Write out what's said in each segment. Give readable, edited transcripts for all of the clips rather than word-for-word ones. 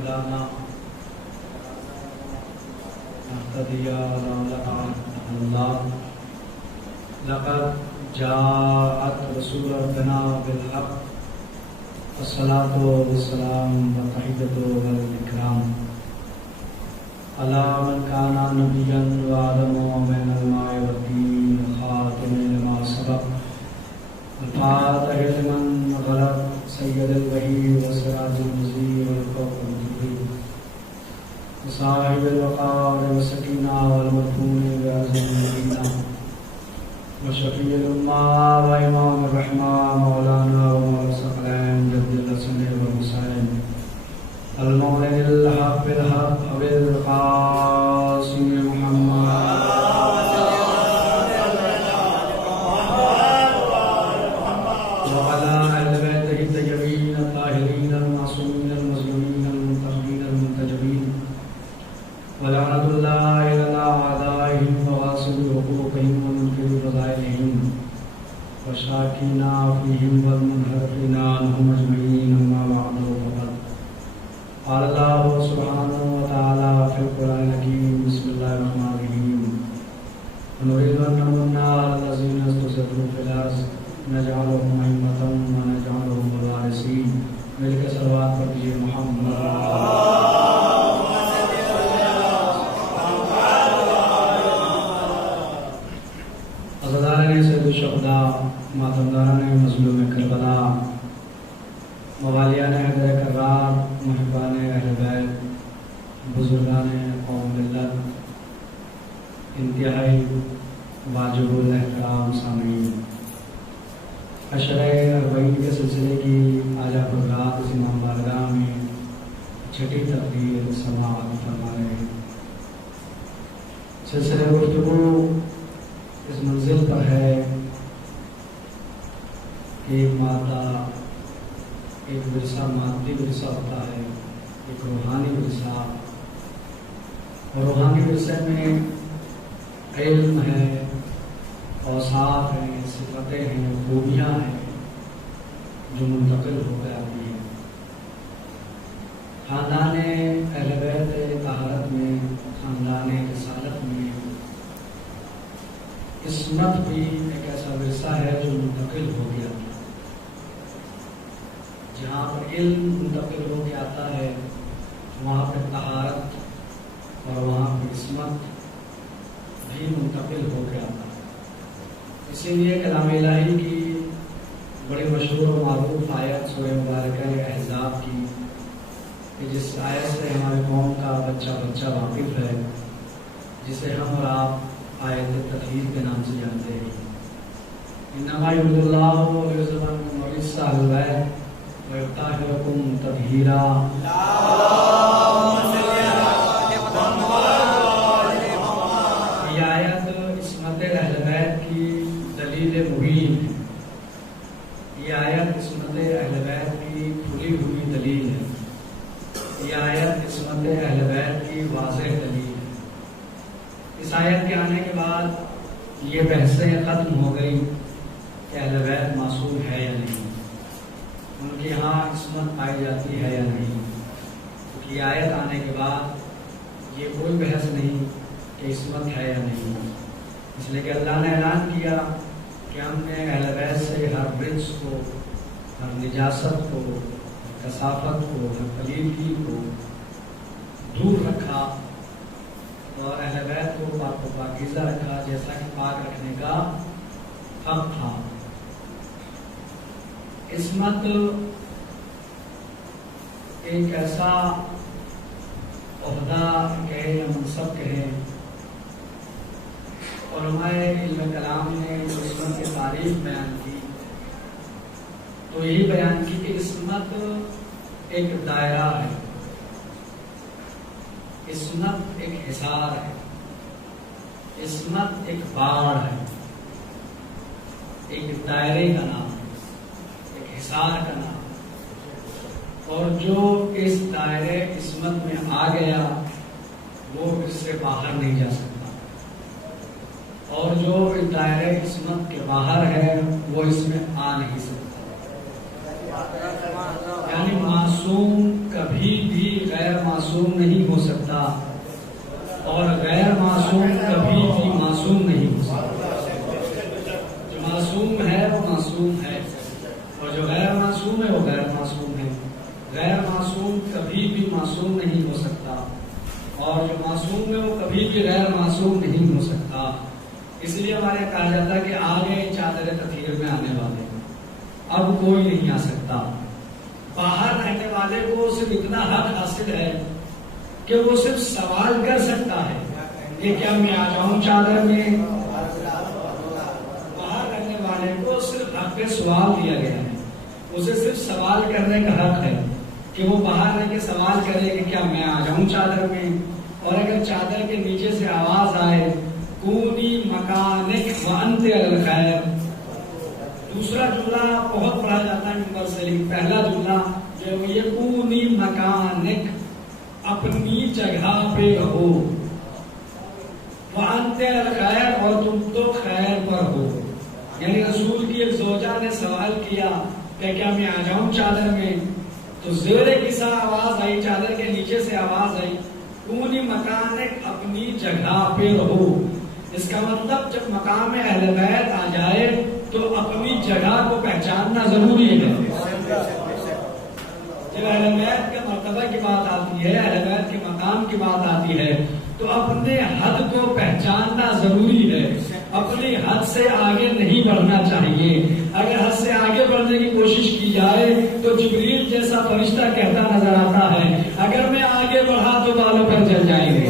هدانا نهتدي لولا أن الله لقد جاءت رسول ربنا بالحق والصلاة والسلام والتحية والإكرام على من كان نبيا وآدم ومن الماء والدين خاتم لما سبق الفاتح لمن غلب سيد الوحي وسراج المنير والكوكب المنير وصاحب الوقار والسكينة والمدفون بعزم المدينة وشفيع الأمة وإمام الرحمة مولانا ومولى الثقلين جد الحسن والحسين المولد الحق بالحق بالقاسم محمد وعلى أهل بيته الطيبين الطاهرين المعصومين المظلومين المنتقمين المنتجبين ولعنة الله على أعدائهم وغاصب حقوقهم ومنكر فضائلهم والشاكين فيهم والمنحرفين عنهم أجمعين أما بعد فقد قال الله سبحانه وتعالى في القرآن الحكيم بسم الله الرحمن الرحيم ونريد أن نمن على الذين استضعفوا في الأرض نجعلهم أئمة ونجعلهم الوارثين ملک صلوات پڑھیے محمد عزاداران سید الشہداء ماتمداران مظلوم کربلا موالیان حیدر کرار محبان اہل بیت بزرگان قوم ملت انتہائی واجب الاحترام سامعین عشرہ اربعین کے سلسلے کی آج آپ رات اس امام بارگاہ میں چھٹی تقریر سماعت فرما رہے ہیں۔ سلسلہ گفتگو اس منزل پر ہے کہ ایک مادہ ایک ورثہ مادی ورثہ ہوتا ہے، ایک روحانی ورثہ، اور روحانی ورثے میں علم ہے، اوصاف ہیں، صفتیں ہیں، خوبیاں ہیں جو منتقل ہو جاتی ہیں۔ خاندان اہل بیت طہارت میں، خاندان رسالت میں قسمت بھی ایک ایسا ورثہ ہے جو منتقل ہو گیا۔ جہاں پر علم منتقل ہو کے آتا ہے وہاں پہ طہارت اور وہاں پہ قسمت بھی منتقل ہو کے آتا ہے۔ اسی لیے کلام الہی کی بڑی مشہور و معروف آیت سورہ مبارکہ احزاب کی کہ جس آیت سے ہمارے قوم کا بچہ بچہ واقف ہے، جسے ہم اور آپ آیت تطہیر کے نام سے جانتے ہیں۔ انما یرید اللہ لیذہب عنکم الرجس اہل البیت ویطہرکم تطہیرا۔ یہ آیت عصمت اہل بیت کی دلیل مبین ہے۔ یہ آیت عصمت اہل بیت کی کھلی ہوئی دلیل ہے۔ یہ آیت عصمت اہل بیت کی واضح دلیل ہے۔ اس آیت کے آنے کے بعد یہ بحثیں ختم ہو گئی کہ اہل بیت معصوم ہے یا نہیں، ان کے یہاں عصمت پائی جاتی ہے یا نہیں۔ کیونکہ یہ آیت آنے کے بعد یہ کوئی بحث نہیں کہ عصمت ہے یا نہیں، اس لیے کہ اللہ نے اعلان کیا کہ ہم نے اہل بیت سے ہر رجس کو، ہر نجاست کو، ہر کثافت کو، ہر پلیدگی کو دور رکھا اور اہل بیت کو پاک و پاکیزہ رکھا جیسا کہ پاک رکھنے کا حق تھا۔ عصمت ایک ایسا عہدہ کہیں یا منصب کہیں، علماء علم کلام نے جو عصمت کی تعریف بیان کی تو یہی بیان کی کہ عصمت ایک دائرہ ہے، عصمت ایک حصار ہے، عصمت ایک باڑ ہے، ایک دائرے کا نام ہے، ایک حصار کا نام ہے، اور جو اس دائرے عصمت میں آ گیا وہ اس سے باہر نہیں جا سکتا، اور جو اس دائرے عصمت کے باہر ہے وہ اس میں آ نہیں سکتا۔ یعنی معصوم کبھی کبھی بھی غیر معصوم نہیں ہو سکتا اور غیر معصوم کبھی بھی معصوم نہیں ہو سکتا۔ جو معصوم ہے وہ معصوم ہے اور جو غیر معصوم ہے وہ غیر معصوم ہے۔ غیر معصوم کبھی بھی معصوم نہیں ہو سکتا اور جو معصوم ہے وہ کبھی بھی غیر معصوم نہیں ہو سکتا۔ اس لیے ہمارے کہا جاتا ہے کہ آگے چادر تطہیر میں آنے والے اب کوئی نہیں آ سکتا۔ باہر رہنے والے کو صرف اتنا حق حاصل ہے کہ وہ صرف سوال کر سکتا ہے کہ کیا میں آ جاؤں چادر میں۔ باہر رہنے والے کو صرف حق پہ سوال دیا گیا ہے، اسے صرف سوال کرنے کا حق ہے کہ وہ باہر رہ کے سوال کرے کہ کیا میں آ جاؤں چادر میں۔ اور اگر چادر کے نیچے سے آواز آئے کونی مکانک وانت الخیر، دوسرا جملہ بہت پڑھا جاتا ہے منبر سے، لیکن پہلا جملہ جو ہے یہ کونی مکانک، اپنی جگہ پہ رہو، وانت الخیر، اور تم تو خیر پر ہو۔ یعنی رسول کی ایک زوجہ نے سوال کیا کہ کیا میں آ جاؤں چادر میں، تو زیر کسا آواز آئی، چادر کے نیچے سے آواز آئی کونی مکانک، اپنی جگہ پہ رہو۔ اس کا مطلب جب مقام اہل بیت آ جائے تو اپنی جگہ کو پہچاننا ضروری ہے۔ جب اہل بیت کے مرتبہ کی بات آتی ہے، اہل بیت کے مقام کی بات آتی ہے تو اپنے حد کو پہچاننا ضروری ہے۔ اپنی حد سے آگے نہیں بڑھنا چاہیے۔ اگر حد سے آگے بڑھنے کی کوشش کی جائے تو جبریل جیسا فرشتہ کہتا نظر آتا ہے اگر میں آگے بڑھا تو بالوں پر چل جائیں گے۔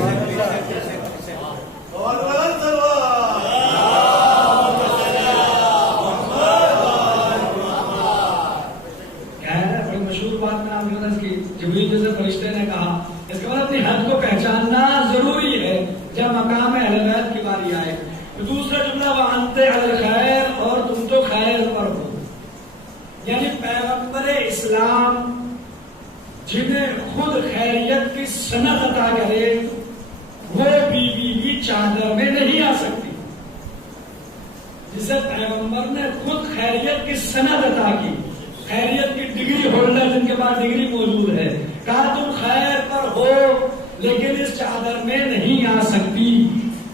جبریل جیسے فرشتے نے کہا، اس کے بعد اپنی حد کو پہچاننا ضروری ہے جب مقام اہل بیت کی باری آئے۔ دوسرا جملہ وانت علی الخیر، اور تم تو خیر پر ہو۔ یعنی پیغمبر اسلام جنہیں خود خیریت کی سند عطا کرے وہ بیوی بھی چادر میں نہیں آ سکتی۔ جسے پیغمبر نے خود خیریت کی سند عطا کی، خیریت کی ڈگری ہولڈر جن کے پاس ڈگری موجود ہے، کہا تم خیر پر ہو لیکن اس چادر میں نہیں آ سکتی۔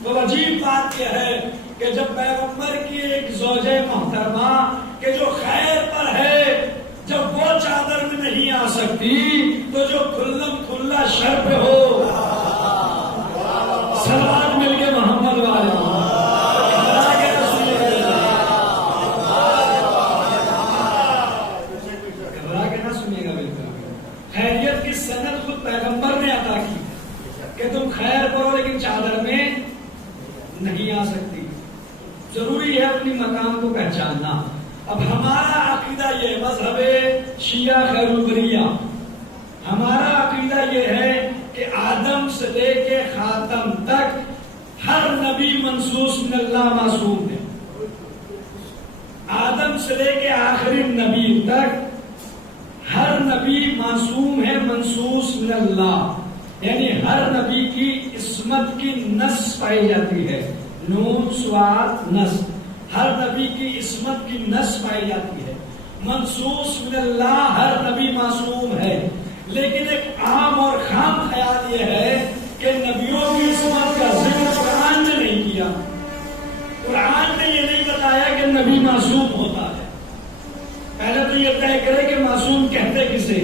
تو عجیب بات یہ ہے کہ جب پیغمبر کی ایک زوجہ محترمہ کہ جو خیر پر ہے جب وہ چادر میں نہیں آ سکتی تو جو کھلم کھلا شر پہ ہو، سلام مل کے محمد والے خیریت کی سند خود پیغمبر نے عطا کی کہ تم خیر پر ہو لیکن چادر میں نہیں آ سکتی۔ ضروری ہے اپنی مقام کو پہچاننا۔ اب ہمارا عقیدہ یہ مذہب شیعہ خیر البریہ، ہمارا عقیدہ یہ ہے کہ آدم سے لے کے خاتم تک ہر نبی منصوص من اللہ معصوم ہے۔ آدم سے لے کے آخری نبی تک ہر نبی معصوم ہے، منصوص من اللہ، یعنی ہر نبی کی عصمت کی نص پائی جاتی ہے، نون سواد نص، ہر نبی کی عصمت کی نص پائی جاتی ہے۔ منصوص من اللہ، ہر نبی معصوم ہے، لیکن ایک عام اور خام خیال یہ ہے کہ نبیوں کی عصمت کا ذکر قرآن نے نہیں کیا۔ قرآن نے یہ نہیں بتایا کہ نبی معصوم ہوتا ہے۔ پہلے تو یہ طے کرے کہ معصوم کہتے کسے،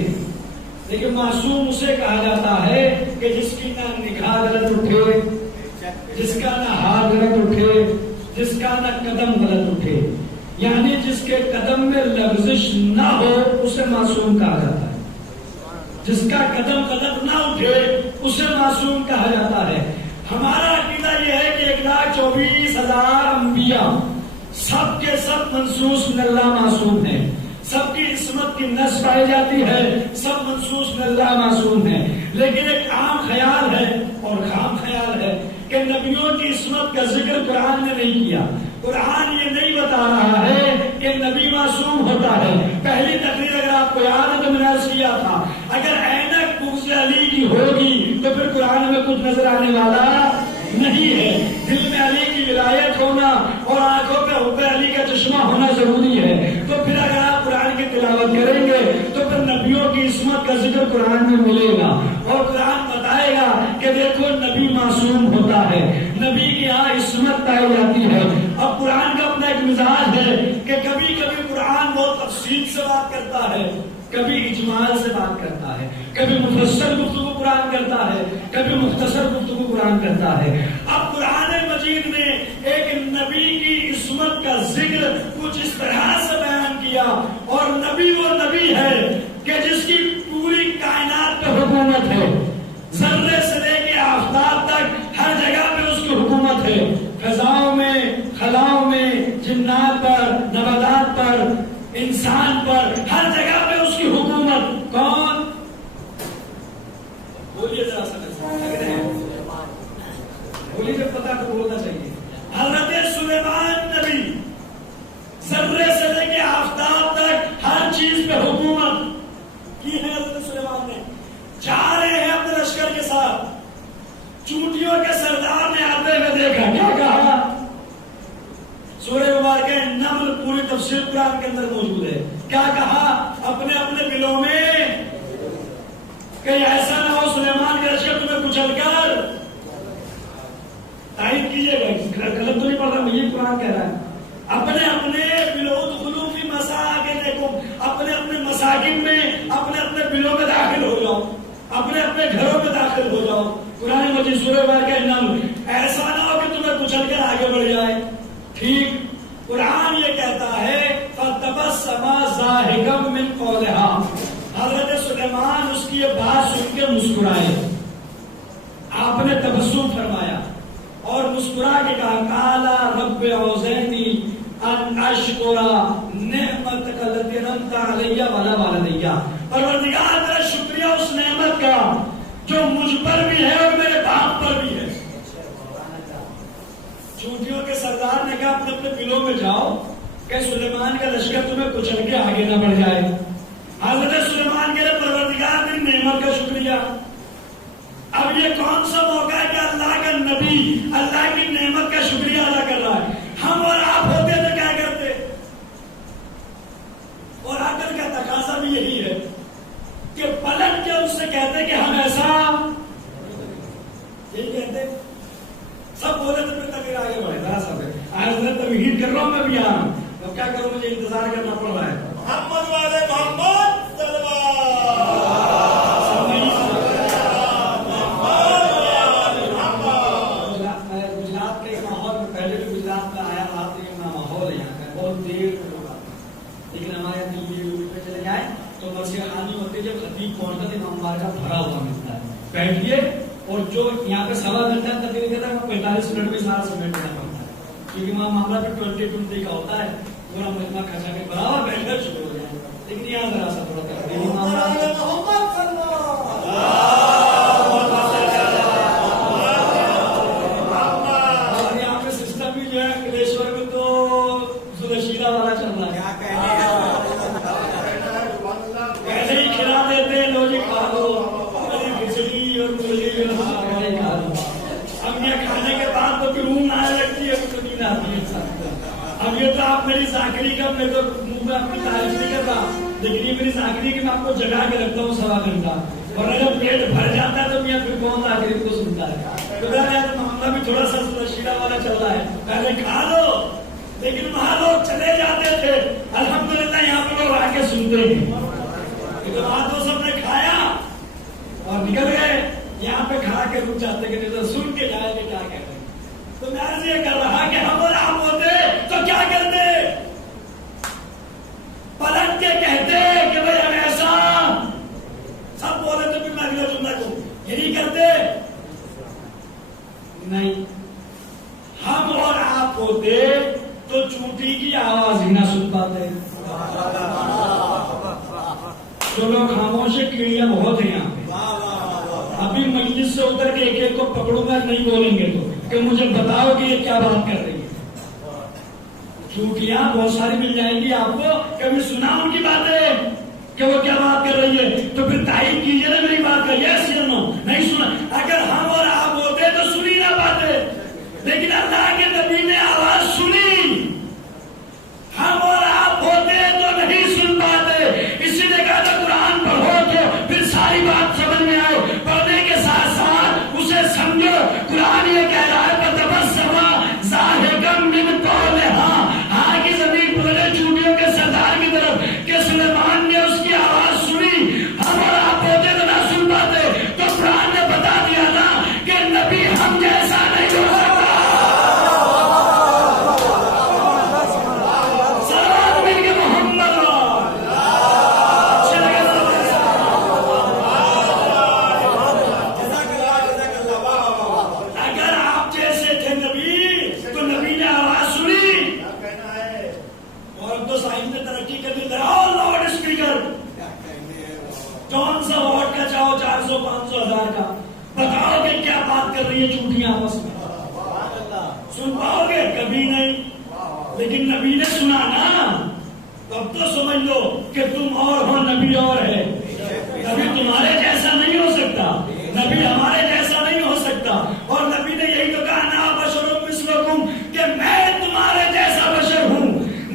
لیکن معصوم اسے کہا جاتا ہے کہ جس کی نہ نگاہ غلط اٹھے، جس کا نہ ہاتھ غلط اٹھے، جس کا نہ قدم غلط اٹھے، یعنی جس کے قدم میں لغزش نہ ہو اسے معصوم کہا جاتا ہے۔ جس کا قدم غلط نہ اٹھے اسے معصوم کہا جاتا ہے۔ ہمارا عقیدہ یہ ہے کہ 1,24,000 انبیاء سب کے سب منصوص من اللہ معصوم ہیں، سب کی عصمت کی نص پائی جاتی ہے، سب منصوص من اللہ معصوم ہیں، لیکن ایک عام خیال ہے اور خام خیال ہے کہ نبیوں کی عصمت کا ذکر قرآن نے نہیں کیا۔ قرآن یہ نہیں بتا رہا ہے کہ نبی معصوم ہوتا ہے۔ پہلی تقریر اگر آپ کو یاد ہے تو میں نے عرض کیا تھا اگر اینک بغض علی کی ہوگی تو پھر قرآن میں کچھ نظر آنے والا نہیں ہے۔ دل میں علی کی ولایت ہونا اور آنکھوں پہ حب علی کا چشمہ ہونا ضروری ہے۔ تو پھر اگر آپ قرآن کی تلاوت کریں گے تو پھر نبیوں کی کی عصمت کا ذکر قرآن میں ملے گا، اور قرآن بتائے گا کہ دیکھو نبی معصوم ہوتا ہے، نبی کی یہاں عصمت پائی جاتی ہے۔ اب قرآن کا اپنا ایک مزاج ہے کہ کبھی کبھی قرآن بہت تفصیل سے بات کرتا ہے، کبھی اجمال سے بات کرتا ہے، کبھی مفصل گفتگو قرآن کرتا ہے، کبھی مختصر گفتگو قرآن کرتا ہے۔ اب قرآن مجید نے ایک نبی کی عصمت کا ذکر کچھ اس طرح سے بیان کیا، اور نبی وہ نبی ہے کہ جس کی پوری کائنات پہ حکومت ہے، ذرے سے لے کے آفتاب تک ہر جگہ پہ اس کی حکومت ہے، فضاؤں میں، خلاؤں میں، جنات پر، نباتات پر، انسان پر، ہر جگہ پہ اس کی حکومت۔ کون؟ بولیے ذرا سا، بولیے جب پتا تو بولنا چاہیے۔ حضرت سلیمان نبی، ذرے سے لے کے آفتاب تک ہر چیز پہ حکومت کی ہے حضرت سلیمان نے۔ جا رہے ہیں اپنے لشکر کے ساتھ، چونٹیوں کے سردار نے آتے ہوئے دیکھا، کیا کہا؟ سورہ مبارکہ نمل پوری تفسیر قرآن کے اندر موجود ہے۔ کیا کہا؟ اپنے اپنے دلوں میں کہ ایسا نہ ہو سلیمان کے لشکر تمہیں کچل کر، تائید کیجئے گا، غلط تو نہیں پڑھ رہا، یہ قرآن کہہ رہا ہے، اپنے اپنے بلوت خلوفی مساکنکم، اپنے اپنے مساکن میں، اپنے اپنے بلوں میں داخل ہو جاؤ، اپنے اپنے گھروں میں داخل ہو جاؤ۔ قرآن مجید سورہ واقعہ نمل، ایسا نہ ہو کہ تمہیں کچل کر آگے بڑھ جائے۔ ٹھیک، قرآن یہ کہتا ہے فَتَبَسَّمَ ضَاحِكًا مِنْ قَوْلِهَا، حضرت سلیمان اس کی یہ بات سن کے مسکرائے، آپ نے تبسم فرمایا اور مسکرا کے کہا قَالَ رَبِّ أَوْزِعْنِي أَنْ أَشْكُرَ نِعْمَتَكَ الَّتِي أَنْعَمْتَ عَلَيَّ وَعَلَىٰ وَالِدَيَّ، پروردگار تیرا شکریہ اس نعمت کا جو مجھ پر بھی ہے اور میرے باپ پر بھی ہے۔ چونٹیوں کے سردار نے کہا اپنے اپنے بلوں میں جاؤ کہ سلیمان کا لشکر تمہیں کچل کے آگے نہ بڑھ جائے۔ حضرت سلیمان کے لیے پروردگار کی نعمت کا شکریہ۔ اب یہ کون سا موقع ہے کہ اللہ کا نبی اللہ کی نعمت کا شکریہ ادا کر رہا ہے؟ ہم اور آپ ہوتے تو کیا کرتے؟ اور عقل کا تقاضا بھی یہی ہے کہ پلٹ کے اس سے کہتے کہ ہم ایسا یہی کہتے، سب بولے تو پھر تقریر آگے بڑھے۔ ذرا سا حضرت توحید کر رہا ہوں میں بھی آ رہا ہوں، اب کیا کروں، مجھے انتظار کرنا پڑ رہا ہے۔ محمد والے محمد گجرات کے ایک ماحول میں، پہلے بھی گجرات میں آیا تھا، ماحول ہے یہاں کا بہت دیر میں لوگ آتے ہیں، لیکن ہمارے یہاں دلی پہ چلے جائیں تو مرثیہ خانی ہوتی ہے، جب خطیب پہنچتا ہے امام بارگاہ بھرا ہوا ملتا ہے، بیٹھیے، اور جو یہاں پہ سوا گھنٹہ تقریر کرتا ہے وہ 45 منٹ میں سارا سمیٹ دینا پڑتا ہے، کیونکہ وہاں معاملہ بھی 20-20 کا ہوتا ہے، پورا مجمع کھچا کے برابر بیٹھ کر شروع ہو جائے۔ لیکن یہاں ذرا سا تھوڑا تقریبی معاملہ، اور یہاں پہ سسٹم بھی جو ہے کلیشور میں تو ذوالشیرہ والا چل رہا ہے، پہلے ہی کھلا دیتے ہیں، لو جی کھا لو، کھچڑی اور مولی کھا لو، اب یہ کھانے کے بعد تو پھر اونگ آنے لگتی ہے، تو نیند آتی ہے انسان کو۔ اب یہ تو آپ میری ذاکری کا، میں تو منہ میں اپنی تعریف نہیں کرتا، لیکن یہ میری ذاکری کی میں آپ کو جگا کے رکھتا ہوں سوا گھنٹہ، اور اگر پیٹ بھر جاتا ہے تو میں پھر کون ذاکری کو سنتا ہے؟ تو معاملہ بھی تھوڑا سا ذوالشیرہ والا چل رہا ہے، پہلے کھا لو، لیکن وہاں لوگ چلے جاتے تھے، الحمدللہ یہاں پہ لوگ آ کے سنتے ہیں، وہاں تو سب نے کھایا اور نکل گئے، یہاں پہ کھا کے رک جاتے کہ نہیں سن کے جائے کہ کیا کہتے ہیں۔ تو میں عرض یہ کر رہا کہ ہم اور آپ ہوتے تو کیا کرتے؟ پلٹ کے کہتے کہ بھائی ہم ایسا، سب بولے تو پھر میں اگلے جملہ کو یہی کرتے نہیں۔ ہم اور آپ ہوتے تو چونٹی کی آواز ہی نہ سن پاتے۔ جو لوگ خاموش ہیں، کیڑیاں بہت ہیں یہاں پہ، ابھی مجلس سے اتر کے ایک ایک کو پکڑوں گا، نہیں بولیں گے تو کہ مجھے بتاؤ کہ یہ کیا بات کر رہی ہے۔ چونٹیاں بہت ساری مل جائیں گی آپ کو، کبھی سنا ان کی باتیں کہ وہ کیا بات کر رہی ہے، تو پھر تائید کیجیے نا میری بات کا، یس یا نو، نہیں سنا۔ اگر ہم اور آپ ہوتے تو سنی نہ پاتے، لیکن اللہ کے نبی نے آواز سنی، ہم اور آپ ہوتے تو نہیں سن پاتے، اسی نے کہا تھا قرآن پڑھو تو 400 500 ہزار کا. بتاؤ کہ کیا بات کر رہی ہے جھوٹیاں آپس میں؟ سن پاؤ گے؟ کبھی نہیں. لیکن نبی نے سنا نا، تو اب تو سمجھ لو کہ تم اور ہو، نبی اور ہے. نبی تمہارے جیسا نہیں ہو سکتا، نبی ہمارے جیسا نہیں ہو سکتا. اور نبی نے یہی تو کہا نا بشر مثلکم، کہ میں تمہارے جیسا بشر ہوں.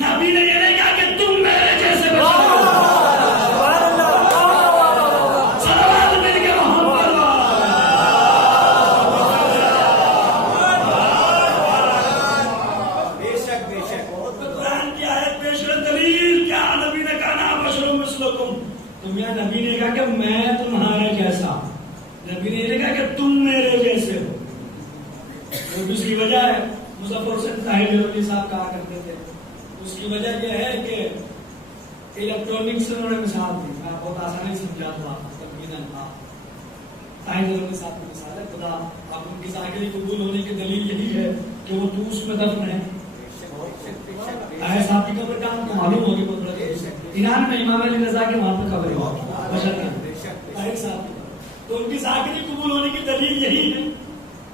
نبی نے یہ نہیں کہا کہ تم میرے جیسے بشر ہو. صلوات مل کے محمد قرآن کی آیت پیش ہے. دلیل کیا؟ نبی نے کہا نا بشر مثلکم. تم یا نبی نے کہا کہ میں تمہارے جیسا. نبی نے یہ کہا کہ تم میرے جیسے ہو. اس کی وجہ ہے، مظفر حسین طاہر دیوبندی صاحب کہا کرتے تھے، اس کی وجہ یہ ہے کہ الیکٹرانک سے انہوں نے مثال دی. میں بہت آسانی سے سمجھا تھا. طاہر دیوبندی صاحب کی مثال ہے. خدا آپ ان کی ظاہری قبول ہونے کی دلیل یہی ہے کہ وہ توس میں دفن ہے. طاہر صاحب کی قبر کا ہم کو معلوم ہوگی ایران میں امام علی رضا کے وہاں پہ قبر ہے طاہر صاحب کی. تو ان کی ظاہری قبول ہونے کی دلیل یہی ہے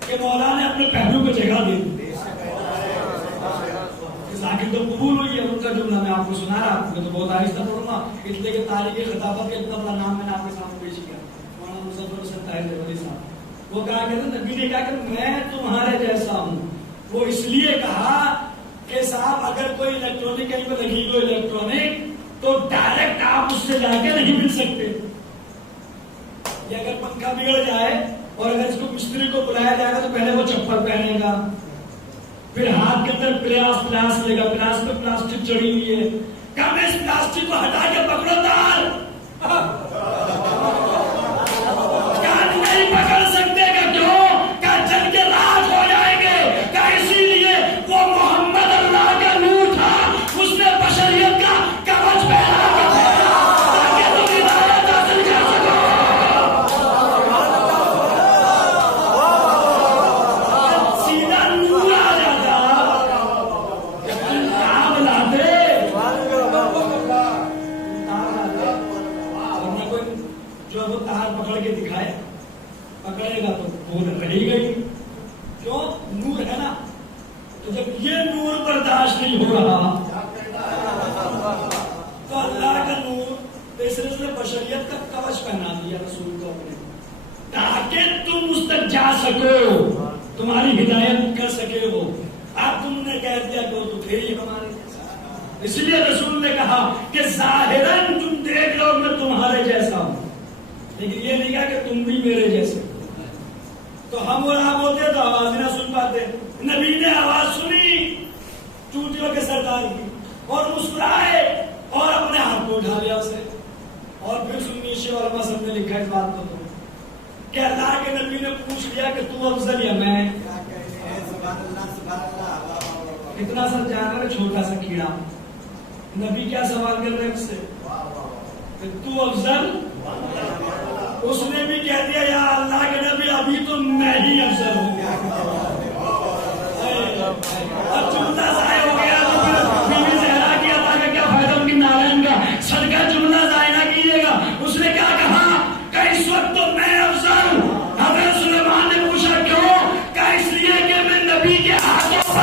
کہ مولا نے اپنے پہلو کو جگہ دے دی. ظاہر تو قبول ہوئی ہے. ان کا جملہ میں آپ کو سنا رہا ہوں، میں تو بہت آہستہ پڑھوں گا اس لیے کہ تاریخ خطابت کے اتنا بڑا نام میں نے آپ کے سامنے پیش کیا، مولانا مظفر حسین طاہر دیوبندی صاحب. وہ کہا کہ نبی نے کہا کہ میں تمہارے جیسا ہوں. وہ اس لیے کہا کہ صاحب اگر کوئی الیکٹرانک کہیں پہ لگی کوئی الیکٹرانک تو ڈائریکٹ آپ اس سے جا کے نہیں مل سکتے. یا اگر پنکھا بگڑ جائے اور اگر اس کو مستری کو بلایا جائے گا تو پہلے وہ چپل پہنے گا، پھر ہاتھ کے اندر پلاس لے گا، پلاس پہ پلاسٹک چڑھی ہوئی ہے. کہا میں اس پلاسٹک کو ہٹا کے پکڑو تار. کہا نہیں پکڑ سکتے گا. کیوں؟ کہا جل کے راج ہو جائیں گے. کہا اسی لیے وہ محمد اللہ کا نور تھا، اس نے بشریت کا کوچ پہنا کے بھیجا تاکہ تم ہدایت حاصل کر سکو. سیدھا نور آ جاتا. تم کہاں بلاتے؟ ورنہ کوئی جو ہے وہ تار پکڑ کے دکھائے، پکڑے گا تو وہ رہی گئی. کیوں؟ نور ہے نا. تو جب یہ نور برداشت نہیں ہو رہا تو اللہ کا نور تیسرے سے بشریت کا کوچ پہنا دیا رسول کو اپنے، تاکہ تم اس تک جا سکو، تمہاری ہدایت کر سکے. وہ اب تم نے کہہ دیا کہ وہ تو تھے ہی ہمارے جیسا. اس لیے رسول نے کہا کہ ظاہراً تم دیکھ لو میں تمہارے جیسا ہوں، لیکن یہ نہیں کہا کہ تم بھی میرے جیسے. تو ہم اور آپ ہوتے تو آواز نہ سن پاتے. نبی نے آواز سنی چوٹیوں کے سردار کی اور مسکرائے اور اپنے ہاتھ کو اٹھا لیا اسے. اور پھر سنی شیخ علماء سب نے لکھا اس بات کو کہ اللہ کے نبی نے پوچھ لیا کہ تو افضل یا میں. اتنا سا جانور چھوٹا سا کیڑا، نبی کیا سوال کر رہے اس سے کہ تو افضل؟ اس نے بھی کہہ دیا یا اللہ کے نبی ابھی تو میں ہی افضل ہوں. اب جملہ ضائع ہو گیا تو پھر بیوی زہرا کی عطا کا کیا فائدہ، ان کی نارائن کا صدقہ جملہ ضائع نہ کیجیے گا. اس نے کیا کہا کہ اس وقت تو میں افضل. حضرت سلیمان نے پوچھا کیوں؟ کہ اس لیے کہ میں نبی کے ہاتھوں پر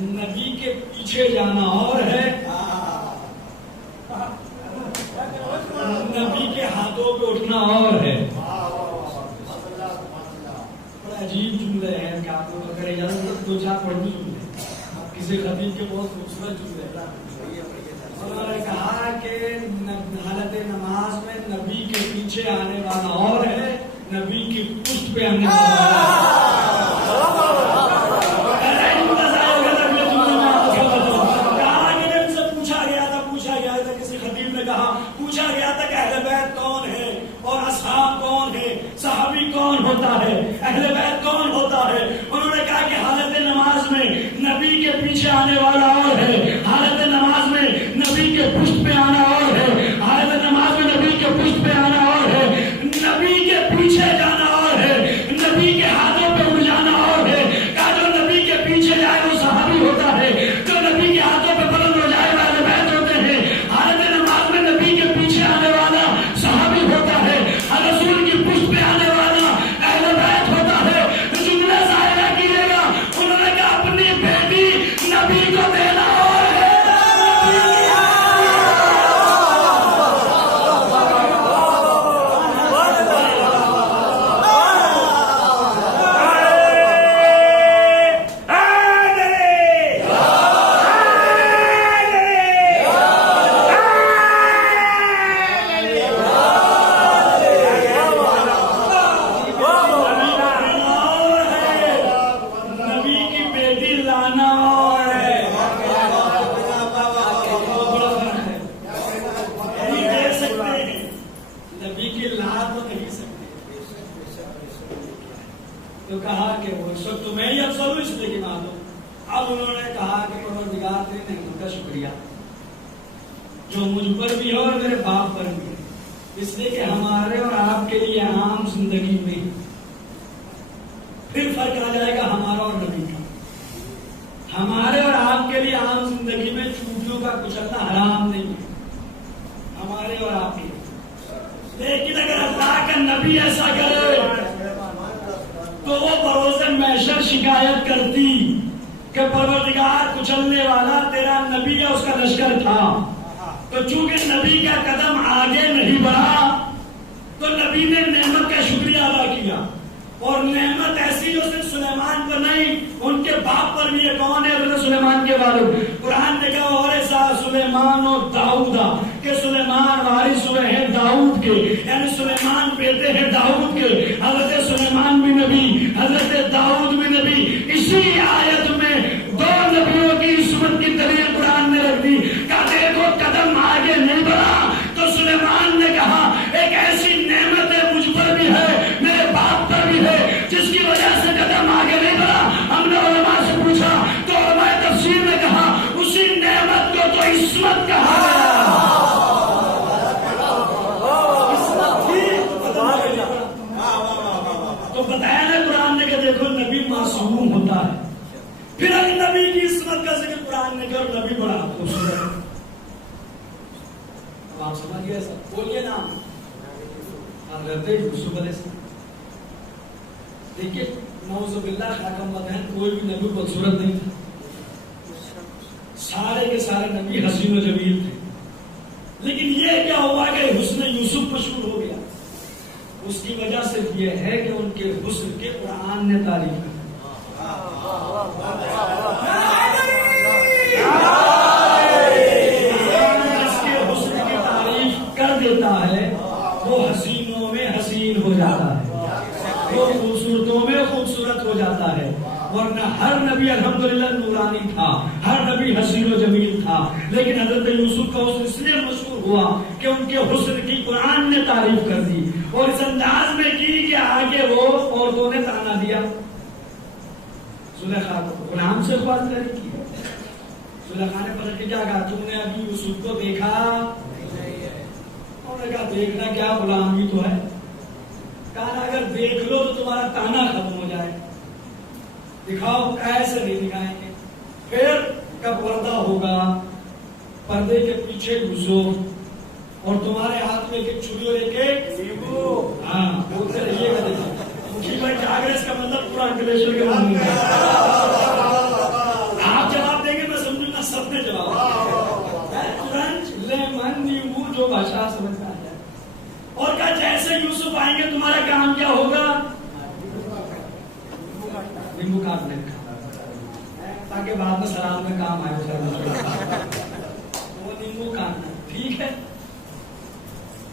نبی کے پیچھے جانا اور ہے، نبی کے ہاتھوں پہ اٹھنا اور ہے. بڑا عجیب جملے ہیں کہ آپ کو اگر اجازت دو چار پڑھ بھی سن لیں. کسی خطیب کے بہت خوبصورت جملے، انہوں نے کہا کہ حالت نماز میں نبی کے پیچھے آنے والا اور ہے، نبی کی پشت پہ آنے والا پوچھا گیا تھا کہ اہل بیت کون ہے اور اصحاب کون ہے، صحابی کون ہوتا ہے، اہل بیت کون ہوتا ہے؟ انہوں نے کہا کہ حالت نماز میں نبی کے پیچھے آنے والا اور ہے، حالت نماز میں نبی کے پشت پہ آنا اور ہے، حالت نماز میں نبی کے پشت پہ آنا اور ہے، نبی کے پیچھے جانا اور ہے، نبی کے ہاتھوں پہ اڑ جانا اور ہے۔ کہا جو نبی کے پیچھے جائے وہ صحابی ہوتا ہے، جو نبی کے ہاتھوں پہ بلند ہو جائے وہ اہل بیت ہوتے ہیں۔ حالت نماز میں نبی کے پیچھے آنے والا صحابی ہوتا ہے، رسول کی پشت پہ آنے والا اہل بیت ہوتا ہے۔ جملہ ظاہرہ کیجیے گا، انہوں نے کہا اپنی بیٹی نبی کو دینا اور ہے۔ تو کہا کہ وہ اس وقت تمہیں ہی افضل ہو اس لیے کہ مان لو۔ اب انہوں نے کہا کہ پروردگار تیری نعمت کا شکریہ جو مجھ پر بھی ہے اور میرے باپ پر بھی ہے، اس لیے کہ ہمارے اور آپ کے لیے عام زندگی میں پھر فرق آ جائے گا ہمارا اور نبی کا۔ ہمارے اور آپ کے لیے عام زندگی میں چوٹیوں کا کچلنا حرام نہیں ہے، ہمارے اور آپ کے لیے۔ لیکن اگر اللہ کا نبی ایسا کرے تو وہ بروز محشر شکایت کرتی کہ پروردگار کچلنے والا تیرا نبی ہے، اس کا لشکر تھا، تو چونکہ نبی کا قدم آگے نہیں بڑھا تو نبی نے نعمت کا شکریہ ادا کیا، اور نعمت ایسی جو صرف سلیمان پر نہیں ان کے باپ پر بھی ہے۔ کون ہے؟ حضرت سلیمان کے والد۔ قرآن نے کہا اور ایسا سلیمان و داؤدا، کہ سلیمان وارث ہوئے ہیں داؤد کے، یعنی سلیمان بیٹے ہیں داؤد کے۔ حضرت سلیمان بھی نبی، حضرت داؤد بھی نبی۔ اسی آیت میں دو نبیوں کی عصمت کی دلیل قرآن نے رکھ دی کہ دیکھو قدم آگے نہیں بڑھا تو سلیمان نے کہا ایک ایسی نعمت ہے مجھ پر بھی ہے، میرے باپ پر بھی ہے، جس کی وجہ سے قدم آگے نہیں بڑھا۔ ہم نے علماء سے پوچھا تو علماء تفسیر نے کہا اسی نعمت کو تو عصمت کہا گیا۔ تو بتایا نا قرآن نے کہ دیکھو نبی معصوم ہوتا ہے، پھر اگر نبی کی عصمت کا ذکر قرآن نے کہا نبی بڑا خوبصورت۔ اب آپ سمجھ گئے سب، بولیے نا حضرت یوسف علیہ السلام۔ دیکھیے نعوذ باللہ خاکم مدہن کوئی بھی نبی خوبصورت نہیں تھا، سارے کے سارے نبی حسین و جمیل تھے، لیکن یہ کیا ہوا کہ حسن یوسف مشہور ہو گیا؟ اس کی وجہ سے یہ ہے کہ ان کے حسن کے قرآن نے تعریف کی۔ جس کے حسن کی تعریف کر دیتا ہے وہ حسینوں میں حسین ہو جاتا ہے، وہ خوبصورتوں میں خوبصورت ہو جاتا ہے۔ ورنہ ہر نبی الحمدللہ نورانی تھا، ہر نبی حسین و جمیل تھا، لیکن حضرت یوسف کا حسن اس لیے مشہور ہوا کہ ان کے حسن کی قرآن نے تعریف کر دی، اور اس انداز میں کی کہ آگے وہ عورتوں نے تانا دیا۔ زلیخا کو غلام سے خواستگاری کی، زلیخا نے پلٹ کے کیا کہا تم نے ابھی یوسف کو دیکھا؟ انہوں نے کہا دیکھنا کیا، غلام بھی تو ہے۔ کہا اگر دیکھ لو تو تمہارا تانا ختم ہو جائے، دکھاؤ۔ ایسے نہیں دکھائیں گے، پھر کب پردہ ہوگا پردے کے پیچھے گھسو اور تمہارے ہاتھ میں ایک چھری اور ایک لیمو، ہاں بولتے رہیے گا۔ مجھے بھائی جاگرس کا مطلب پورا انکلیشور کے معنی ہے۔ آپ جواب دیں گے میں سمجھوں گا سب نے جواب، ترنت لیمن نیمبو جو بادشاہ سمجھ میں آ جائے، اور کہا جیسے یوسف آئیں گے تمہارا کام کیا ہوگا؟ نیمبو کاٹنے کا۔ تاکہ بعد میں سلام میں کام آئے. وہ نیمبو کاٹنا ٹھیک ہے.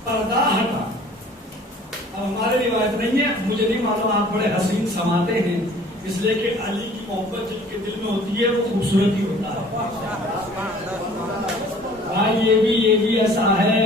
پردہ ہٹا. اب ہماری روایت نہیں ہے, مجھے نہیں معلوم, آپ بڑے حسین سماتے ہیں, اس لیے کہ علی کی محبت جن کے دل میں ہوتی ہے وہ خوبصورت ہی ہوتا ہے. بھائی یہ بھی ایسا ہے.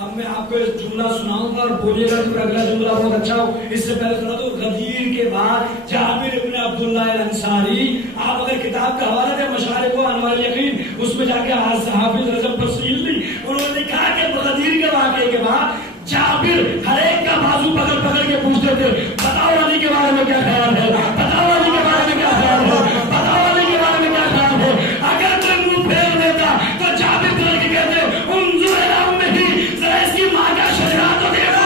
اب میں آپ کو ایک جملہ سناؤں گا اور بولیے گا کہ اگلا جملہ بہت اچھا ہو. اس سے پہلے سنا تو غدیر کے بعد جابر ابن عبداللہ الانصاری, آپ اگر کتاب کا حوالہ دیں مشارق و انوار الیقین, اس میں جا کے حافظ رجب تفصیل لی, انہوں نے کہا کہ غدیر کے واقعے کے بعد جابر ہر ایک کا بازو پکڑ پکڑ کے پوچھتے تھے, بتاؤ علی کے بارے میں کیا خیال ہے, بتاؤ علی کے بارے میں کیا خیال ہے, بتاؤ علی کے بارے میں کیا خیال ہے. اگر کوئی منہ پھیر دیتا تو جابر کر کے کہتے انظر الی امہ, ذرا اس کی ماں کا شجرہ تو دیکھو.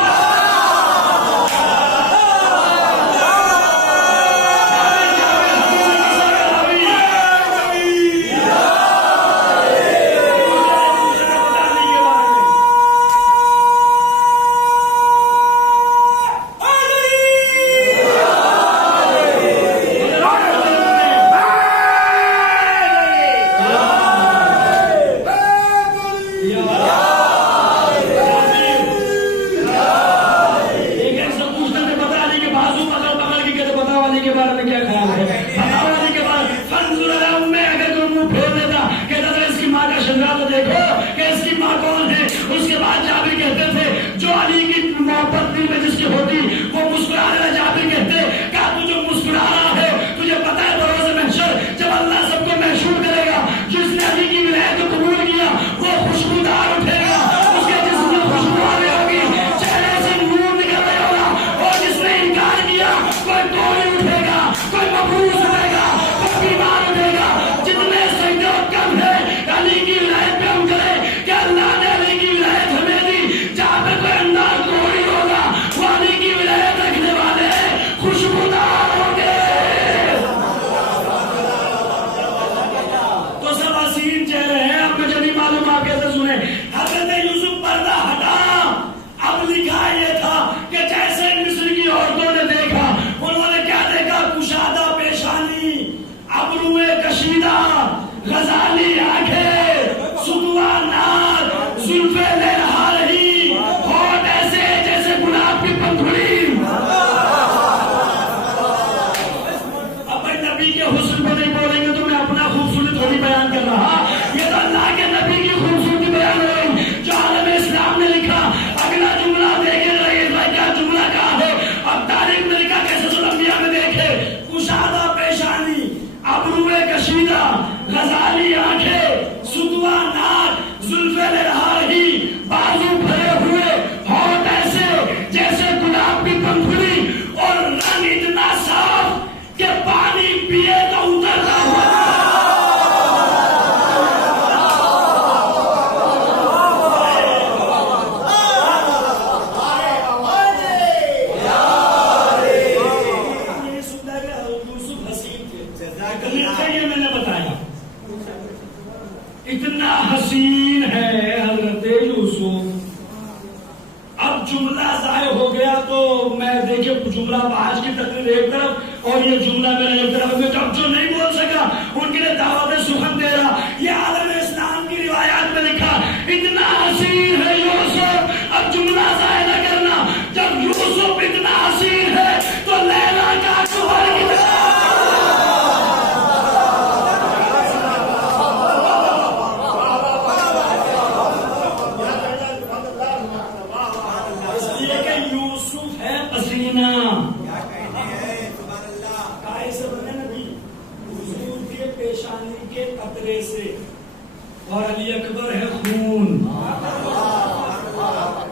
اور علی اکبر ہے خون.